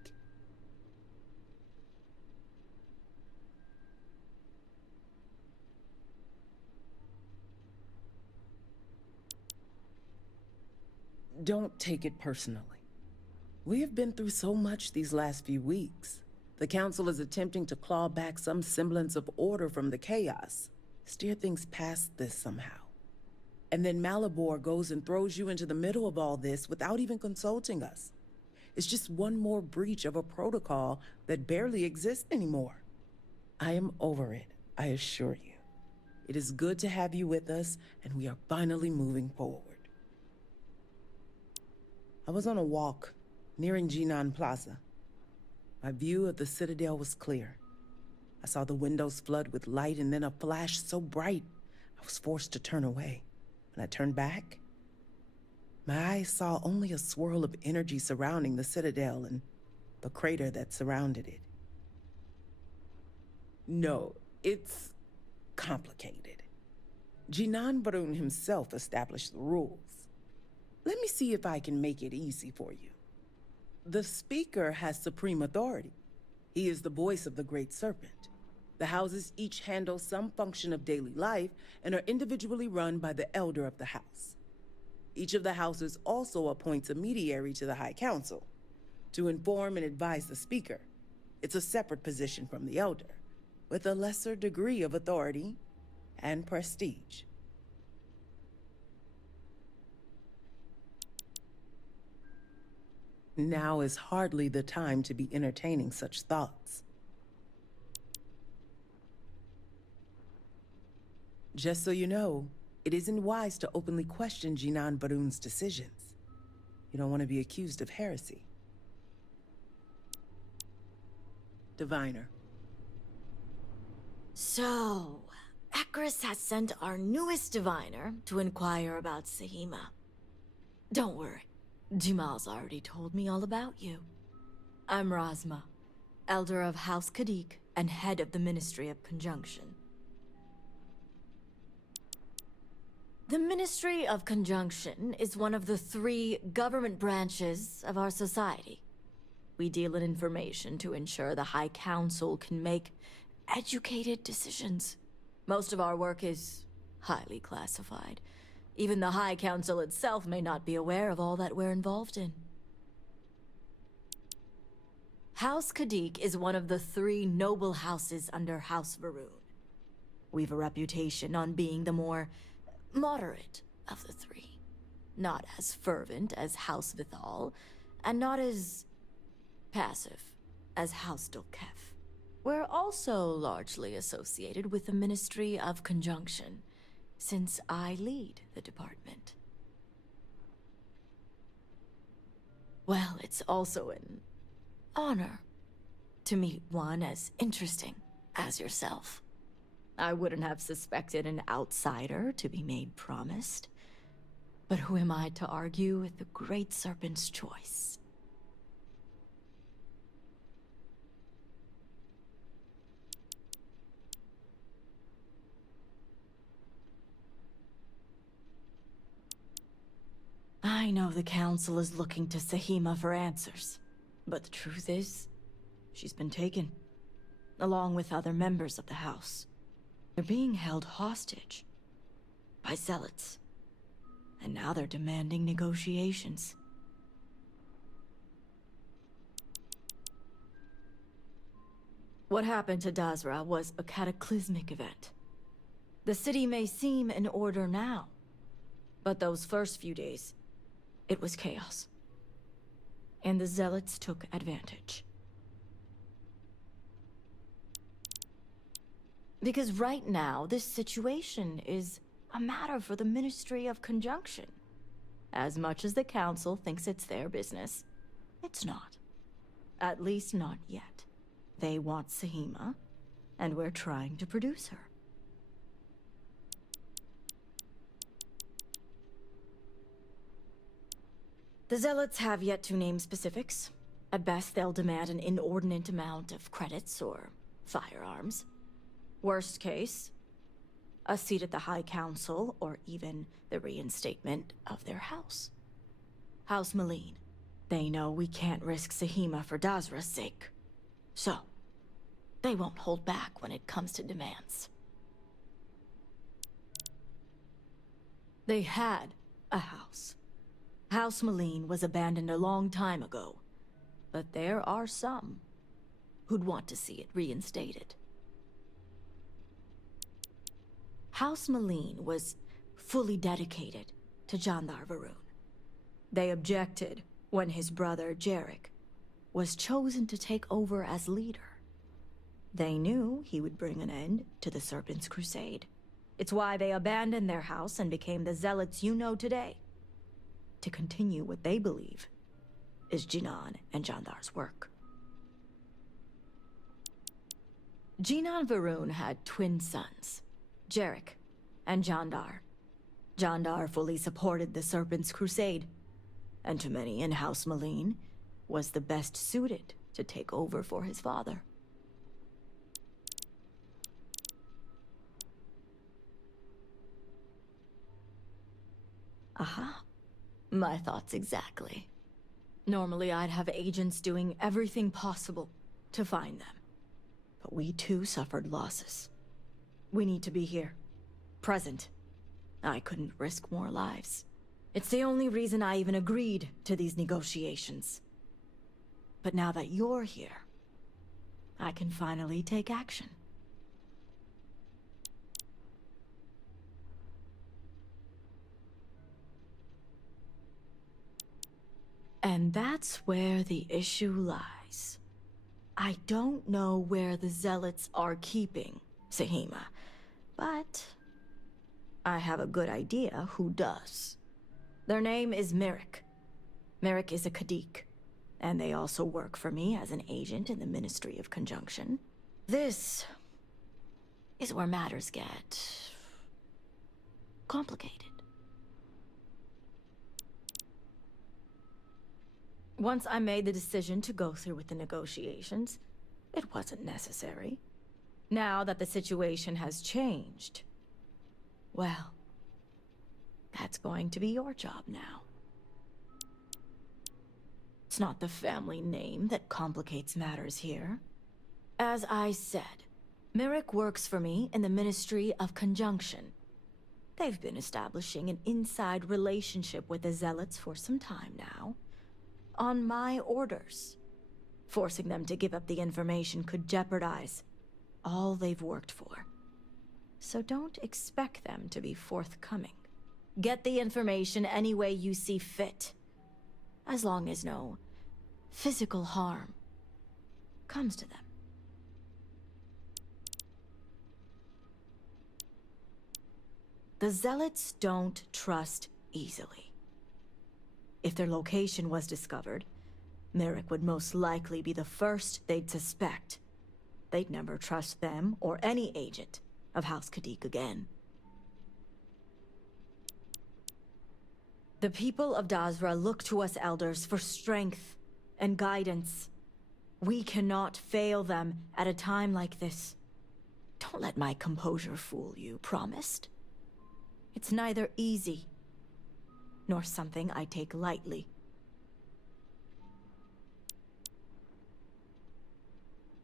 Don't take it personally. We have been through so much these last few weeks. The Council is attempting to claw back some semblance of order from the chaos, steer things past this somehow. And then Malibor goes and throws you into the middle of all this without even consulting us. It's just one more breach of a protocol that barely exists anymore. I am over it, I assure you. It is good to have you with us, and we are finally moving forward. I was on a walk, nearing Jinan Plaza. My view of the Citadel was clear. I saw the windows flood with light and then a flash so bright, I was forced to turn away. When I turned back, my eyes saw only a swirl of energy surrounding the Citadel and the crater that surrounded it. No, it's complicated. Jinan Barun himself established the rules. Let me see if I can make it easy for you. The Speaker has supreme authority. He is the voice of the Great Serpent. The houses each handle some function of daily life and are individually run by the Elder of the House. Each of the houses also appoints a mediary to the High Council to inform and advise the Speaker. It's a separate position from the Elder, with a lesser degree of authority and prestige. Now is hardly the time to be entertaining such thoughts. Just so you know, it isn't wise to openly question Jinan Barun's decisions. You don't want to be accused of heresy. Diviner. So, Ekris has sent our newest diviner to inquire about Sahima. Don't worry, Jamal's already told me all about you. I'm Razma, Elder of House Kadik and head of the Ministry of Conjunction. The Ministry of Conjunction is one of the 3 government branches of our society. We deal in information to ensure the High Council can make educated decisions. Most of our work is highly classified. Even the High Council itself may not be aware of all that we're involved in. House Kadik is one of the 3 noble houses under House Varun. We've a reputation on being the more moderate of the 3. Not as fervent as House Vithal, and not as passive as House Dolkef. We're also largely associated with the Ministry of Conjunction, since I lead the department. Well, it's also an honor to meet one as interesting as yourself. I wouldn't have suspected an outsider to be made promised. But who am I to argue with the Great Serpent's choice? I know the Council is looking to Sahima for answers. But the truth is, she's been taken, along with other members of the House. They're being held hostage by zealots, and now they're demanding negotiations. What happened to Dazra was a cataclysmic event. The city may seem in order now, but those first few days, it was chaos. And the zealots took advantage. Because right now, this situation is a matter for the Ministry of Conjunction. As much as the Council thinks it's their business, it's not. At least not yet. They want Sahima, and we're trying to produce her. The Zealots have yet to name specifics. At best, they'll demand an inordinate amount of credits or firearms. Worst case, a seat at the High Council, or even the reinstatement of their house. House Malene. They know we can't risk Sahima for Dazra's sake. So, they won't hold back when it comes to demands. They had a house. House Malene was abandoned a long time ago, But there are some who'd want to see it reinstated. House Malene was fully dedicated to Jandar Varun. They objected when his brother, Jarek, was chosen to take over as leader. They knew he would bring an end to the Serpent's Crusade. It's why they abandoned their house and became the zealots you know today, to continue what they believe is Jinan and Jandar's work. Jinan Varun had twin sons, Jarek and Jandar. Jandar fully supported the Serpent's Crusade, and to many in House Malene, was the best suited to take over for his father. Aha. My thoughts exactly. Normally I'd have agents doing everything possible to find them. But we too suffered losses. We need to be here. Present. I couldn't risk more lives. It's the only reason I even agreed to these negotiations. But now that you're here, I can finally take action. And that's where the issue lies. I don't know where the Zealots are keeping Sahima, but I have a good idea who does. Their name is Merrick. Merrick is a Kadik, and they also work for me as an agent in the Ministry of Conjunction. This is where matters get complicated. Once I made the decision to go through with the negotiations, it wasn't necessary. Now that the situation has changed, well, that's going to be your job now. It's not the family name that complicates matters here. As I said, Merrick works for me in the Ministry of Conjunction. They've been establishing an inside relationship with the Zealots for some time now. On my orders. Forcing them to give up the information could jeopardize all they've worked for. So don't expect them to be forthcoming. Get the information any way you see fit, as long as no physical harm comes to them. The Zealots don't trust easily. If their location was discovered, Merrick would most likely be the first they'd suspect. They'd never trust them or any agent of House Kadik again. The people of Dazra look to us elders for strength and guidance. We cannot fail them at a time like this. Don't let my composure fool you, promised? It's neither easy nor something I take lightly.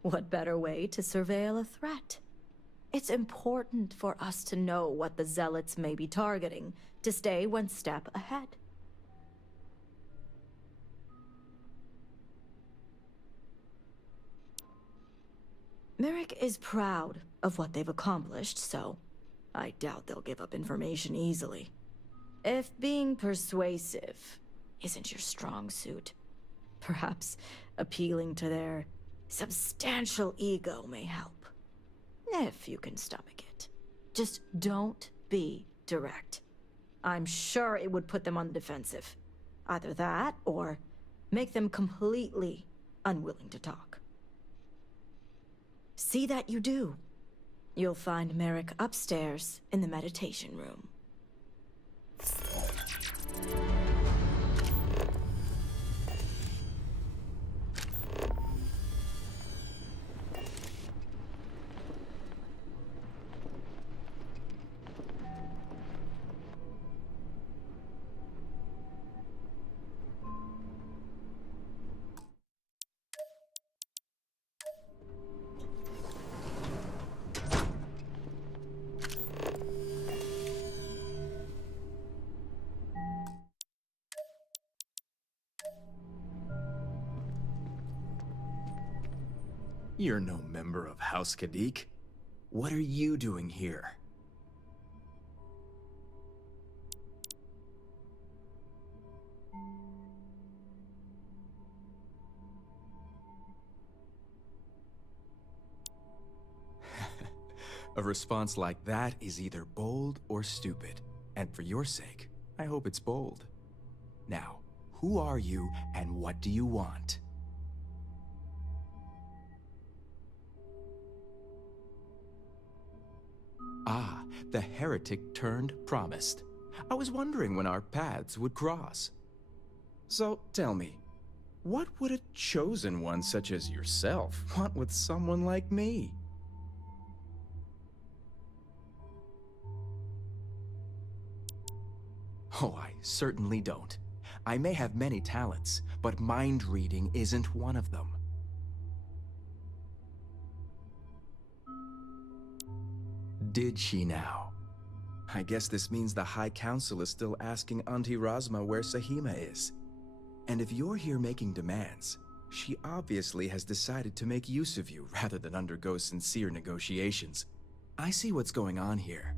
What better way to surveil a threat? It's important for us to know what the Zealots may be targeting, to stay one step ahead. Merrick is proud of what they've accomplished, so I doubt they'll give up information easily. If being persuasive isn't your strong suit, perhaps appealing to their substantial ego may help. If you can stomach it. Just don't be direct. I'm sure it would put them on the defensive. Either that, or make them completely unwilling to talk. See that you do. You'll find Merrick upstairs in the meditation room. You're no member of House Kadik. What are you doing here? A response like that is either bold or stupid. And for your sake, I hope it's bold. Now, who are you and what do you want? Ah, the heretic turned promised. I was wondering when our paths would cross. So tell me, what would a chosen one such as yourself want with someone like me? Oh, I certainly don't. I may have many talents, but mind reading isn't one of them. Did she now? I guess this means the High Council is still asking Auntie Razma where Sahima is. And if you're here making demands, she obviously has decided to make use of you rather than undergo sincere negotiations. I see what's going on here.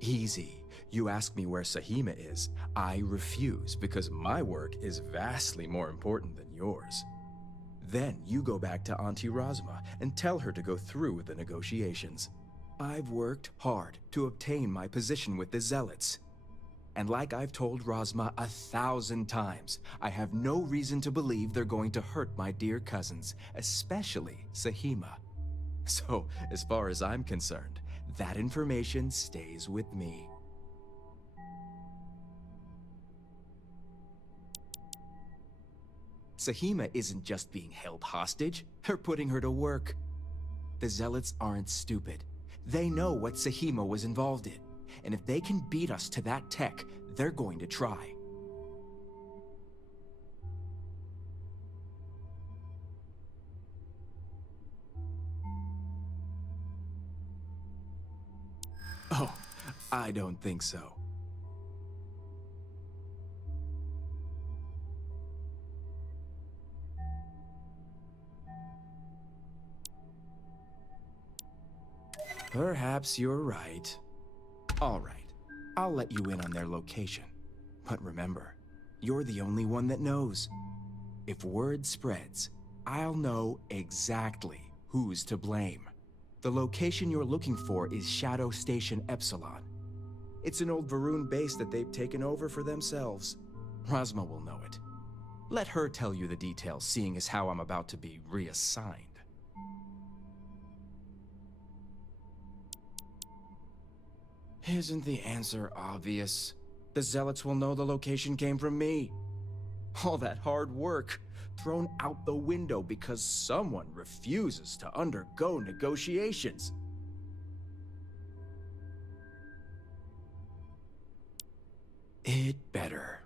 Easy. You ask me where Sahima is, I refuse because my work is vastly more important than yours. Then you go back to Auntie Razma and tell her to go through with the negotiations. I've worked hard to obtain my position with the Zealots. And like I've told Razma 1,000 times, I have no reason to believe they're going to hurt my dear cousins, especially Sahima. So, as far as I'm concerned, that information stays with me. Sahima isn't just being held hostage, they're putting her to work. The Zealots aren't stupid. They know what Sahima was involved in, and if they can beat us to that tech, they're going to try. Oh, I don't think so. Perhaps you're right. All right, I'll let you in on their location. But remember, you're the only one that knows. If word spreads, I'll know exactly who's to blame. The location you're looking for is Shadow Station Epsilon. It's an old Varun base that they've taken over for themselves. Razma will know it. Let her tell you the details, seeing as how I'm about to be reassigned. Isn't the answer obvious? The Zealots will know the location came from me. All that hard work, thrown out the window because someone refuses to undergo negotiations. It better.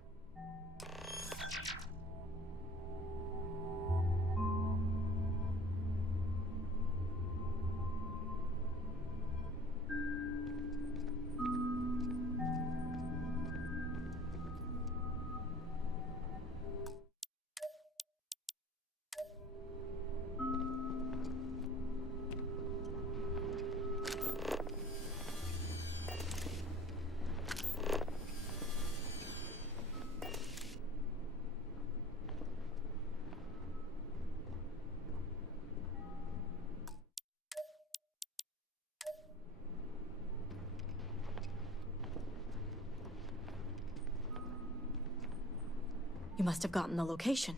You must have gotten the location.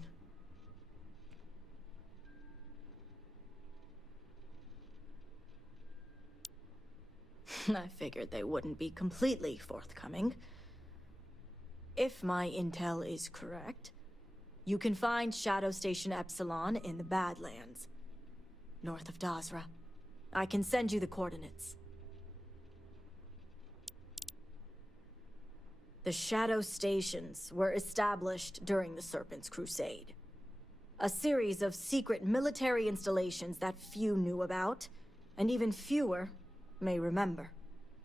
I figured they wouldn't be completely forthcoming. If my intel is correct, you can find Shadow Station Epsilon in the Badlands, north of Dazra. I can send you the coordinates. The Shadow Stations were established during the Serpent's Crusade. A series of secret military installations that few knew about, and even fewer may remember.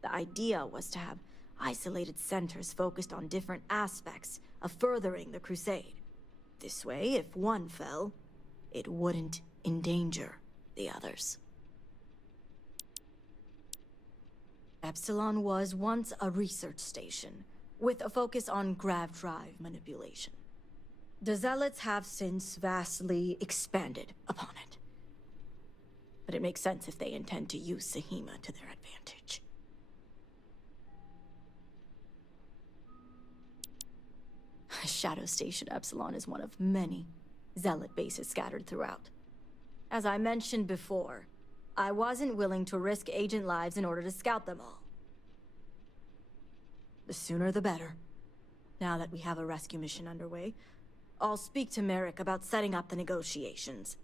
The idea was to have isolated centers focused on different aspects of furthering the Crusade. This way, if one fell, it wouldn't endanger the others. Epsilon was once a research station, with a focus on grav drive manipulation. The Zealots have since vastly expanded upon it. But it makes sense if they intend to use Sahima to their advantage. Shadow Station Epsilon is one of many Zealot bases scattered throughout. As I mentioned before, I wasn't willing to risk agent lives in order to scout them all. The sooner the better. Now that we have a rescue mission underway, I'll speak to Merrick about setting up the negotiations.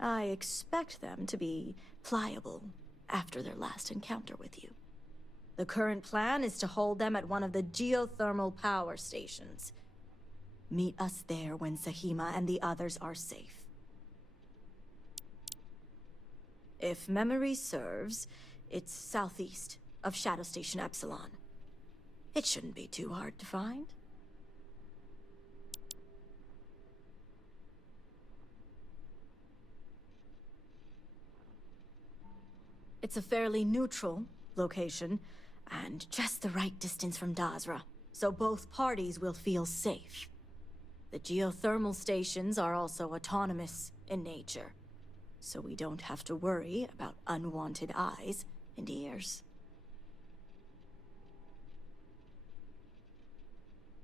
I expect them to be pliable after their last encounter with you. The current plan is to hold them at one of the geothermal power stations. Meet us there when Sahima and the others are safe. If memory serves, it's southeast of Shadow Station Epsilon. It shouldn't be too hard to find. It's a fairly neutral location, and just the right distance from Dazra, so both parties will feel safe. The geothermal stations are also autonomous in nature, so we don't have to worry about unwanted eyes and ears.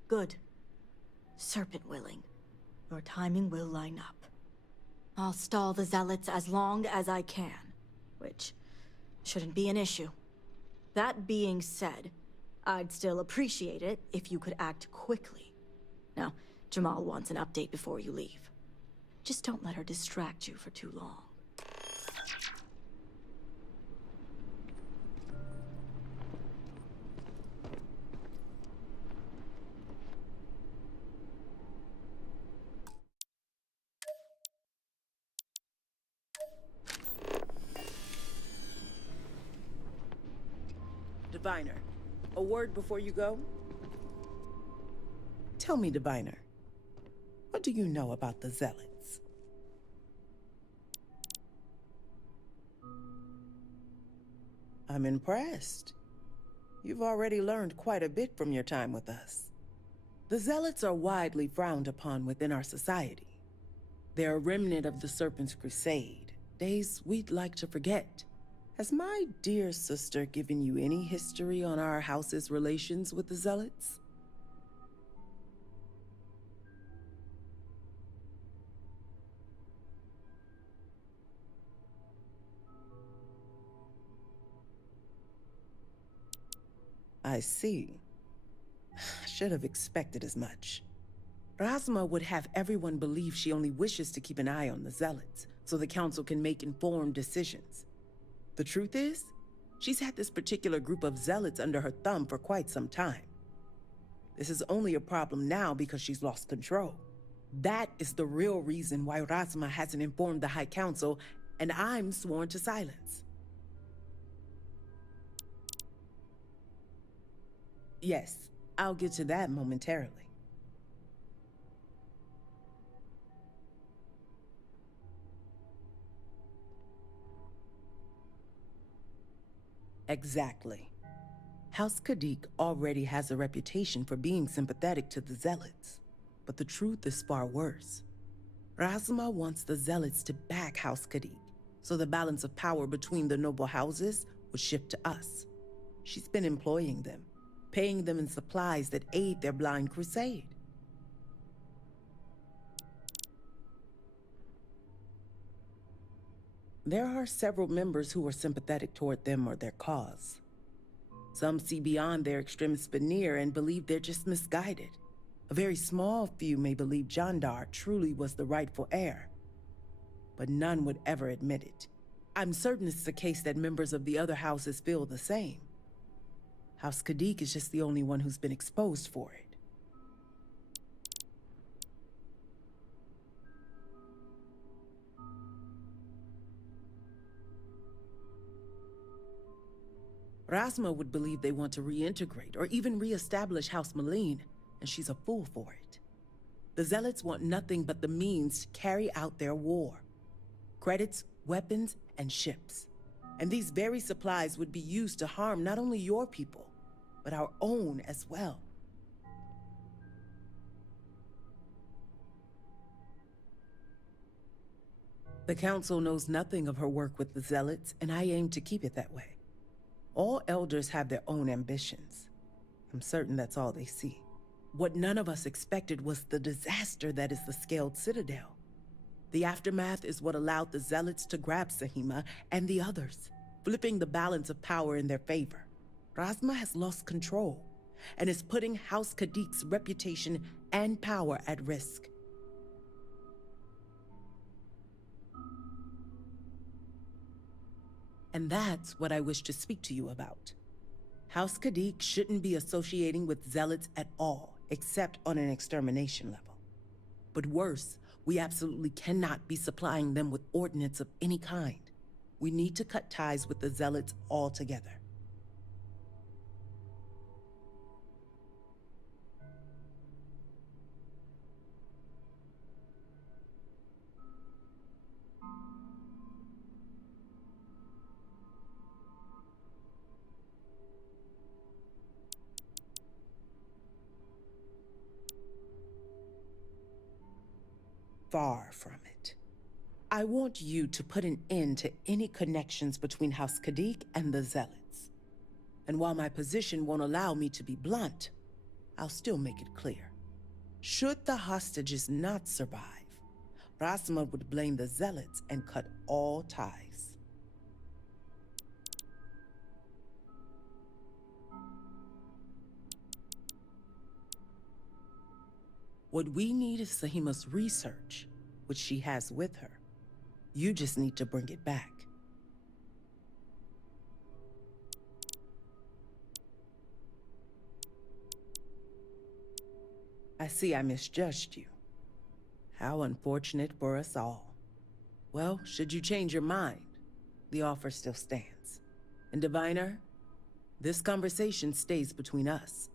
Good. Serpent willing. Your timing will line up. I'll stall the Zealots as long as I can, which shouldn't be an issue. That being said, I'd still appreciate it if you could act quickly. Now, Jamal wants an update before you leave. Just don't let her distract you for too long. Diviner, a word before you go? Tell me, Diviner, what do you know about the Zealots? I'm impressed. You've already learned quite a bit from your time with us. The Zealots are widely frowned upon within our society. They're a remnant of the Serpent's Crusade, days we'd like to forget. Has my dear sister given you any history on our house's relations with the Zealots? I see. I should have expected as much. Razma would have everyone believe she only wishes to keep an eye on the Zealots, so the Council can make informed decisions. The truth is, she's had this particular group of Zealots under her thumb for quite some time. This is only a problem now because she's lost control. That is the real reason why Razma hasn't informed the High Council, and I'm sworn to silence. Yes, I'll get to that momentarily. Exactly. House Kadik already has a reputation for being sympathetic to the Zealots, but the truth is far worse. Razma wants the Zealots to back House Kadik, so the balance of power between the noble houses would shift to us. She's been employing them, paying them in supplies that aid their blind crusade. There are several members who are sympathetic toward them or their cause. Some see beyond their extremist veneer and believe they're just misguided. A very small few may believe Jandar truly was the rightful heir, but none would ever admit it. I'm certain it's the case that members of the other houses feel the same. House Kadik is just the only one who's been exposed for it. Razma would believe they want to reintegrate or even reestablish House Malene, and she's a fool for it. The Zealots want nothing but the means to carry out their war. Credits, weapons, and ships. And these very supplies would be used to harm not only your people, but our own as well. The Council knows nothing of her work with the Zealots, and I aim to keep it that way. All elders have their own ambitions. I'm certain that's all they see. What none of us expected was the disaster that is the Scaled Citadel. The aftermath is what allowed the Zealots to grab Sahima and the others, flipping the balance of power in their favor. Razma has lost control and is putting House Kadik's reputation and power at risk. And that's what I wish to speak to you about. House Kadik shouldn't be associating with Zealots at all, except on an extermination level. But worse, we absolutely cannot be supplying them with ordnance of any kind. We need to cut ties with the Zealots altogether. Far from it. I want you to put an end to any connections between House Kadik and the Zealots. And while my position won't allow me to be blunt, I'll still make it clear. Should the hostages not survive, Rasma would blame the Zealots and cut all ties. What we need is Sahima's research, which she has with her. You just need to bring it back. I see I misjudged you. How unfortunate for us all. Well, should you change your mind, the offer still stands. And Diviner, this conversation stays between us.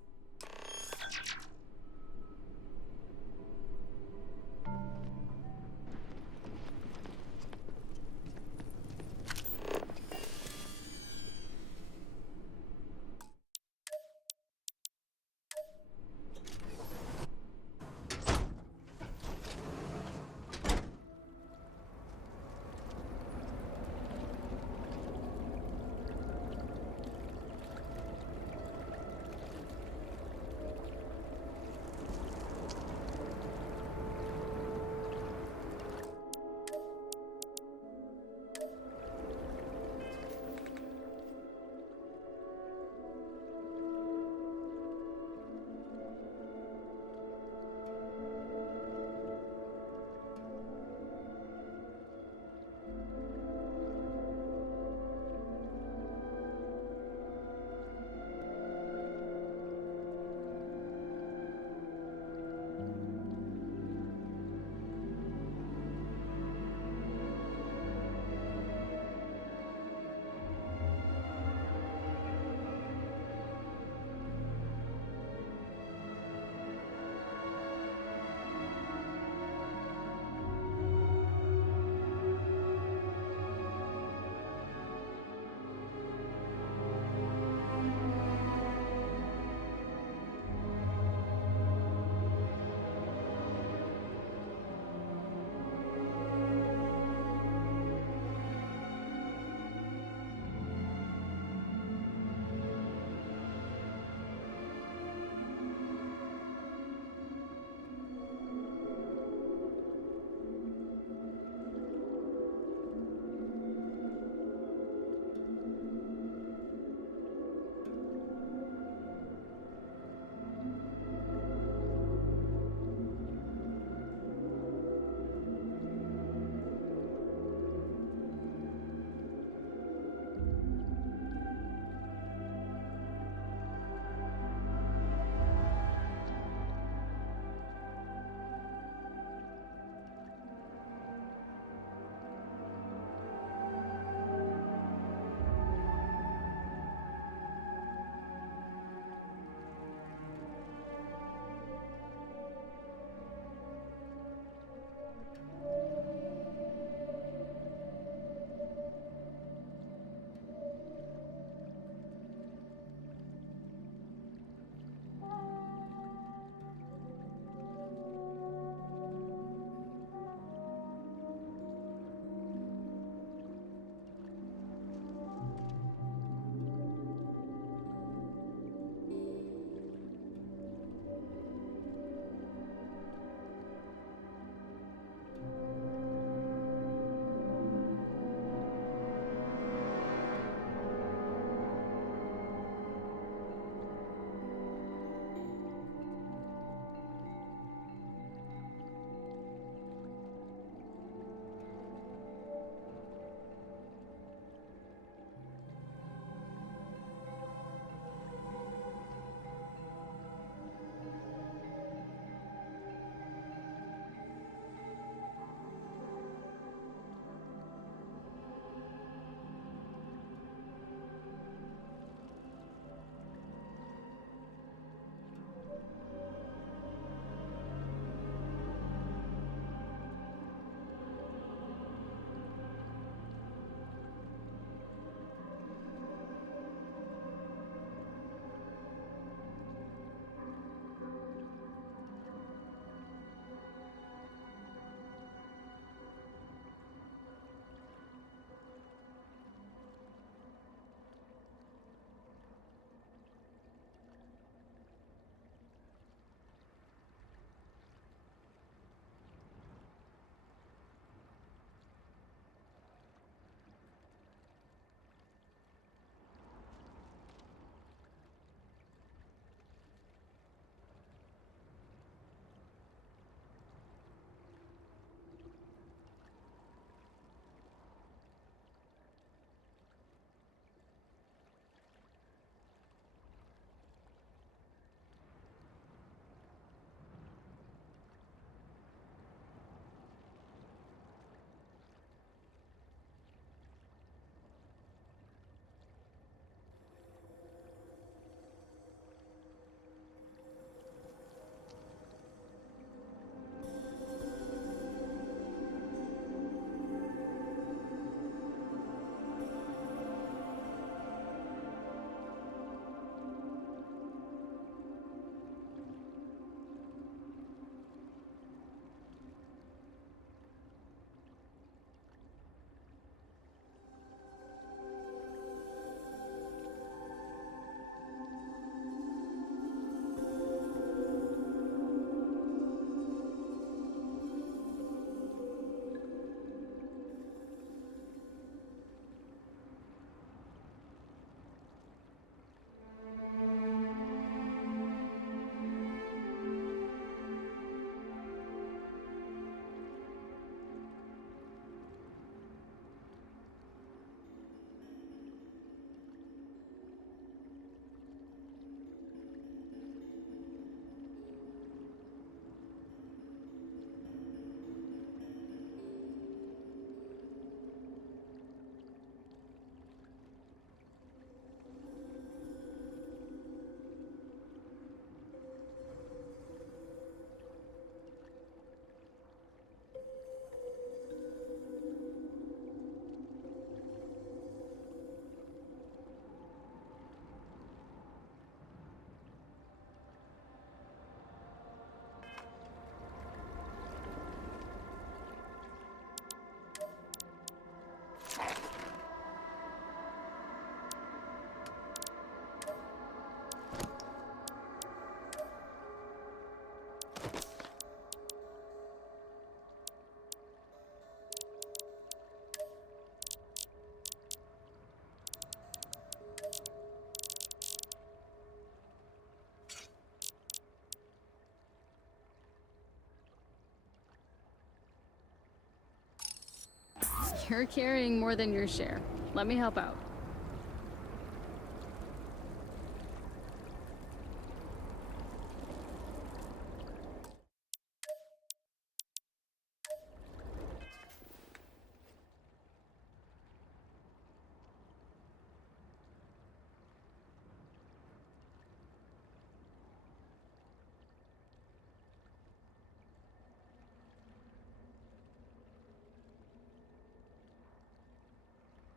You're carrying more than your share. Let me help out.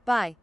Bye.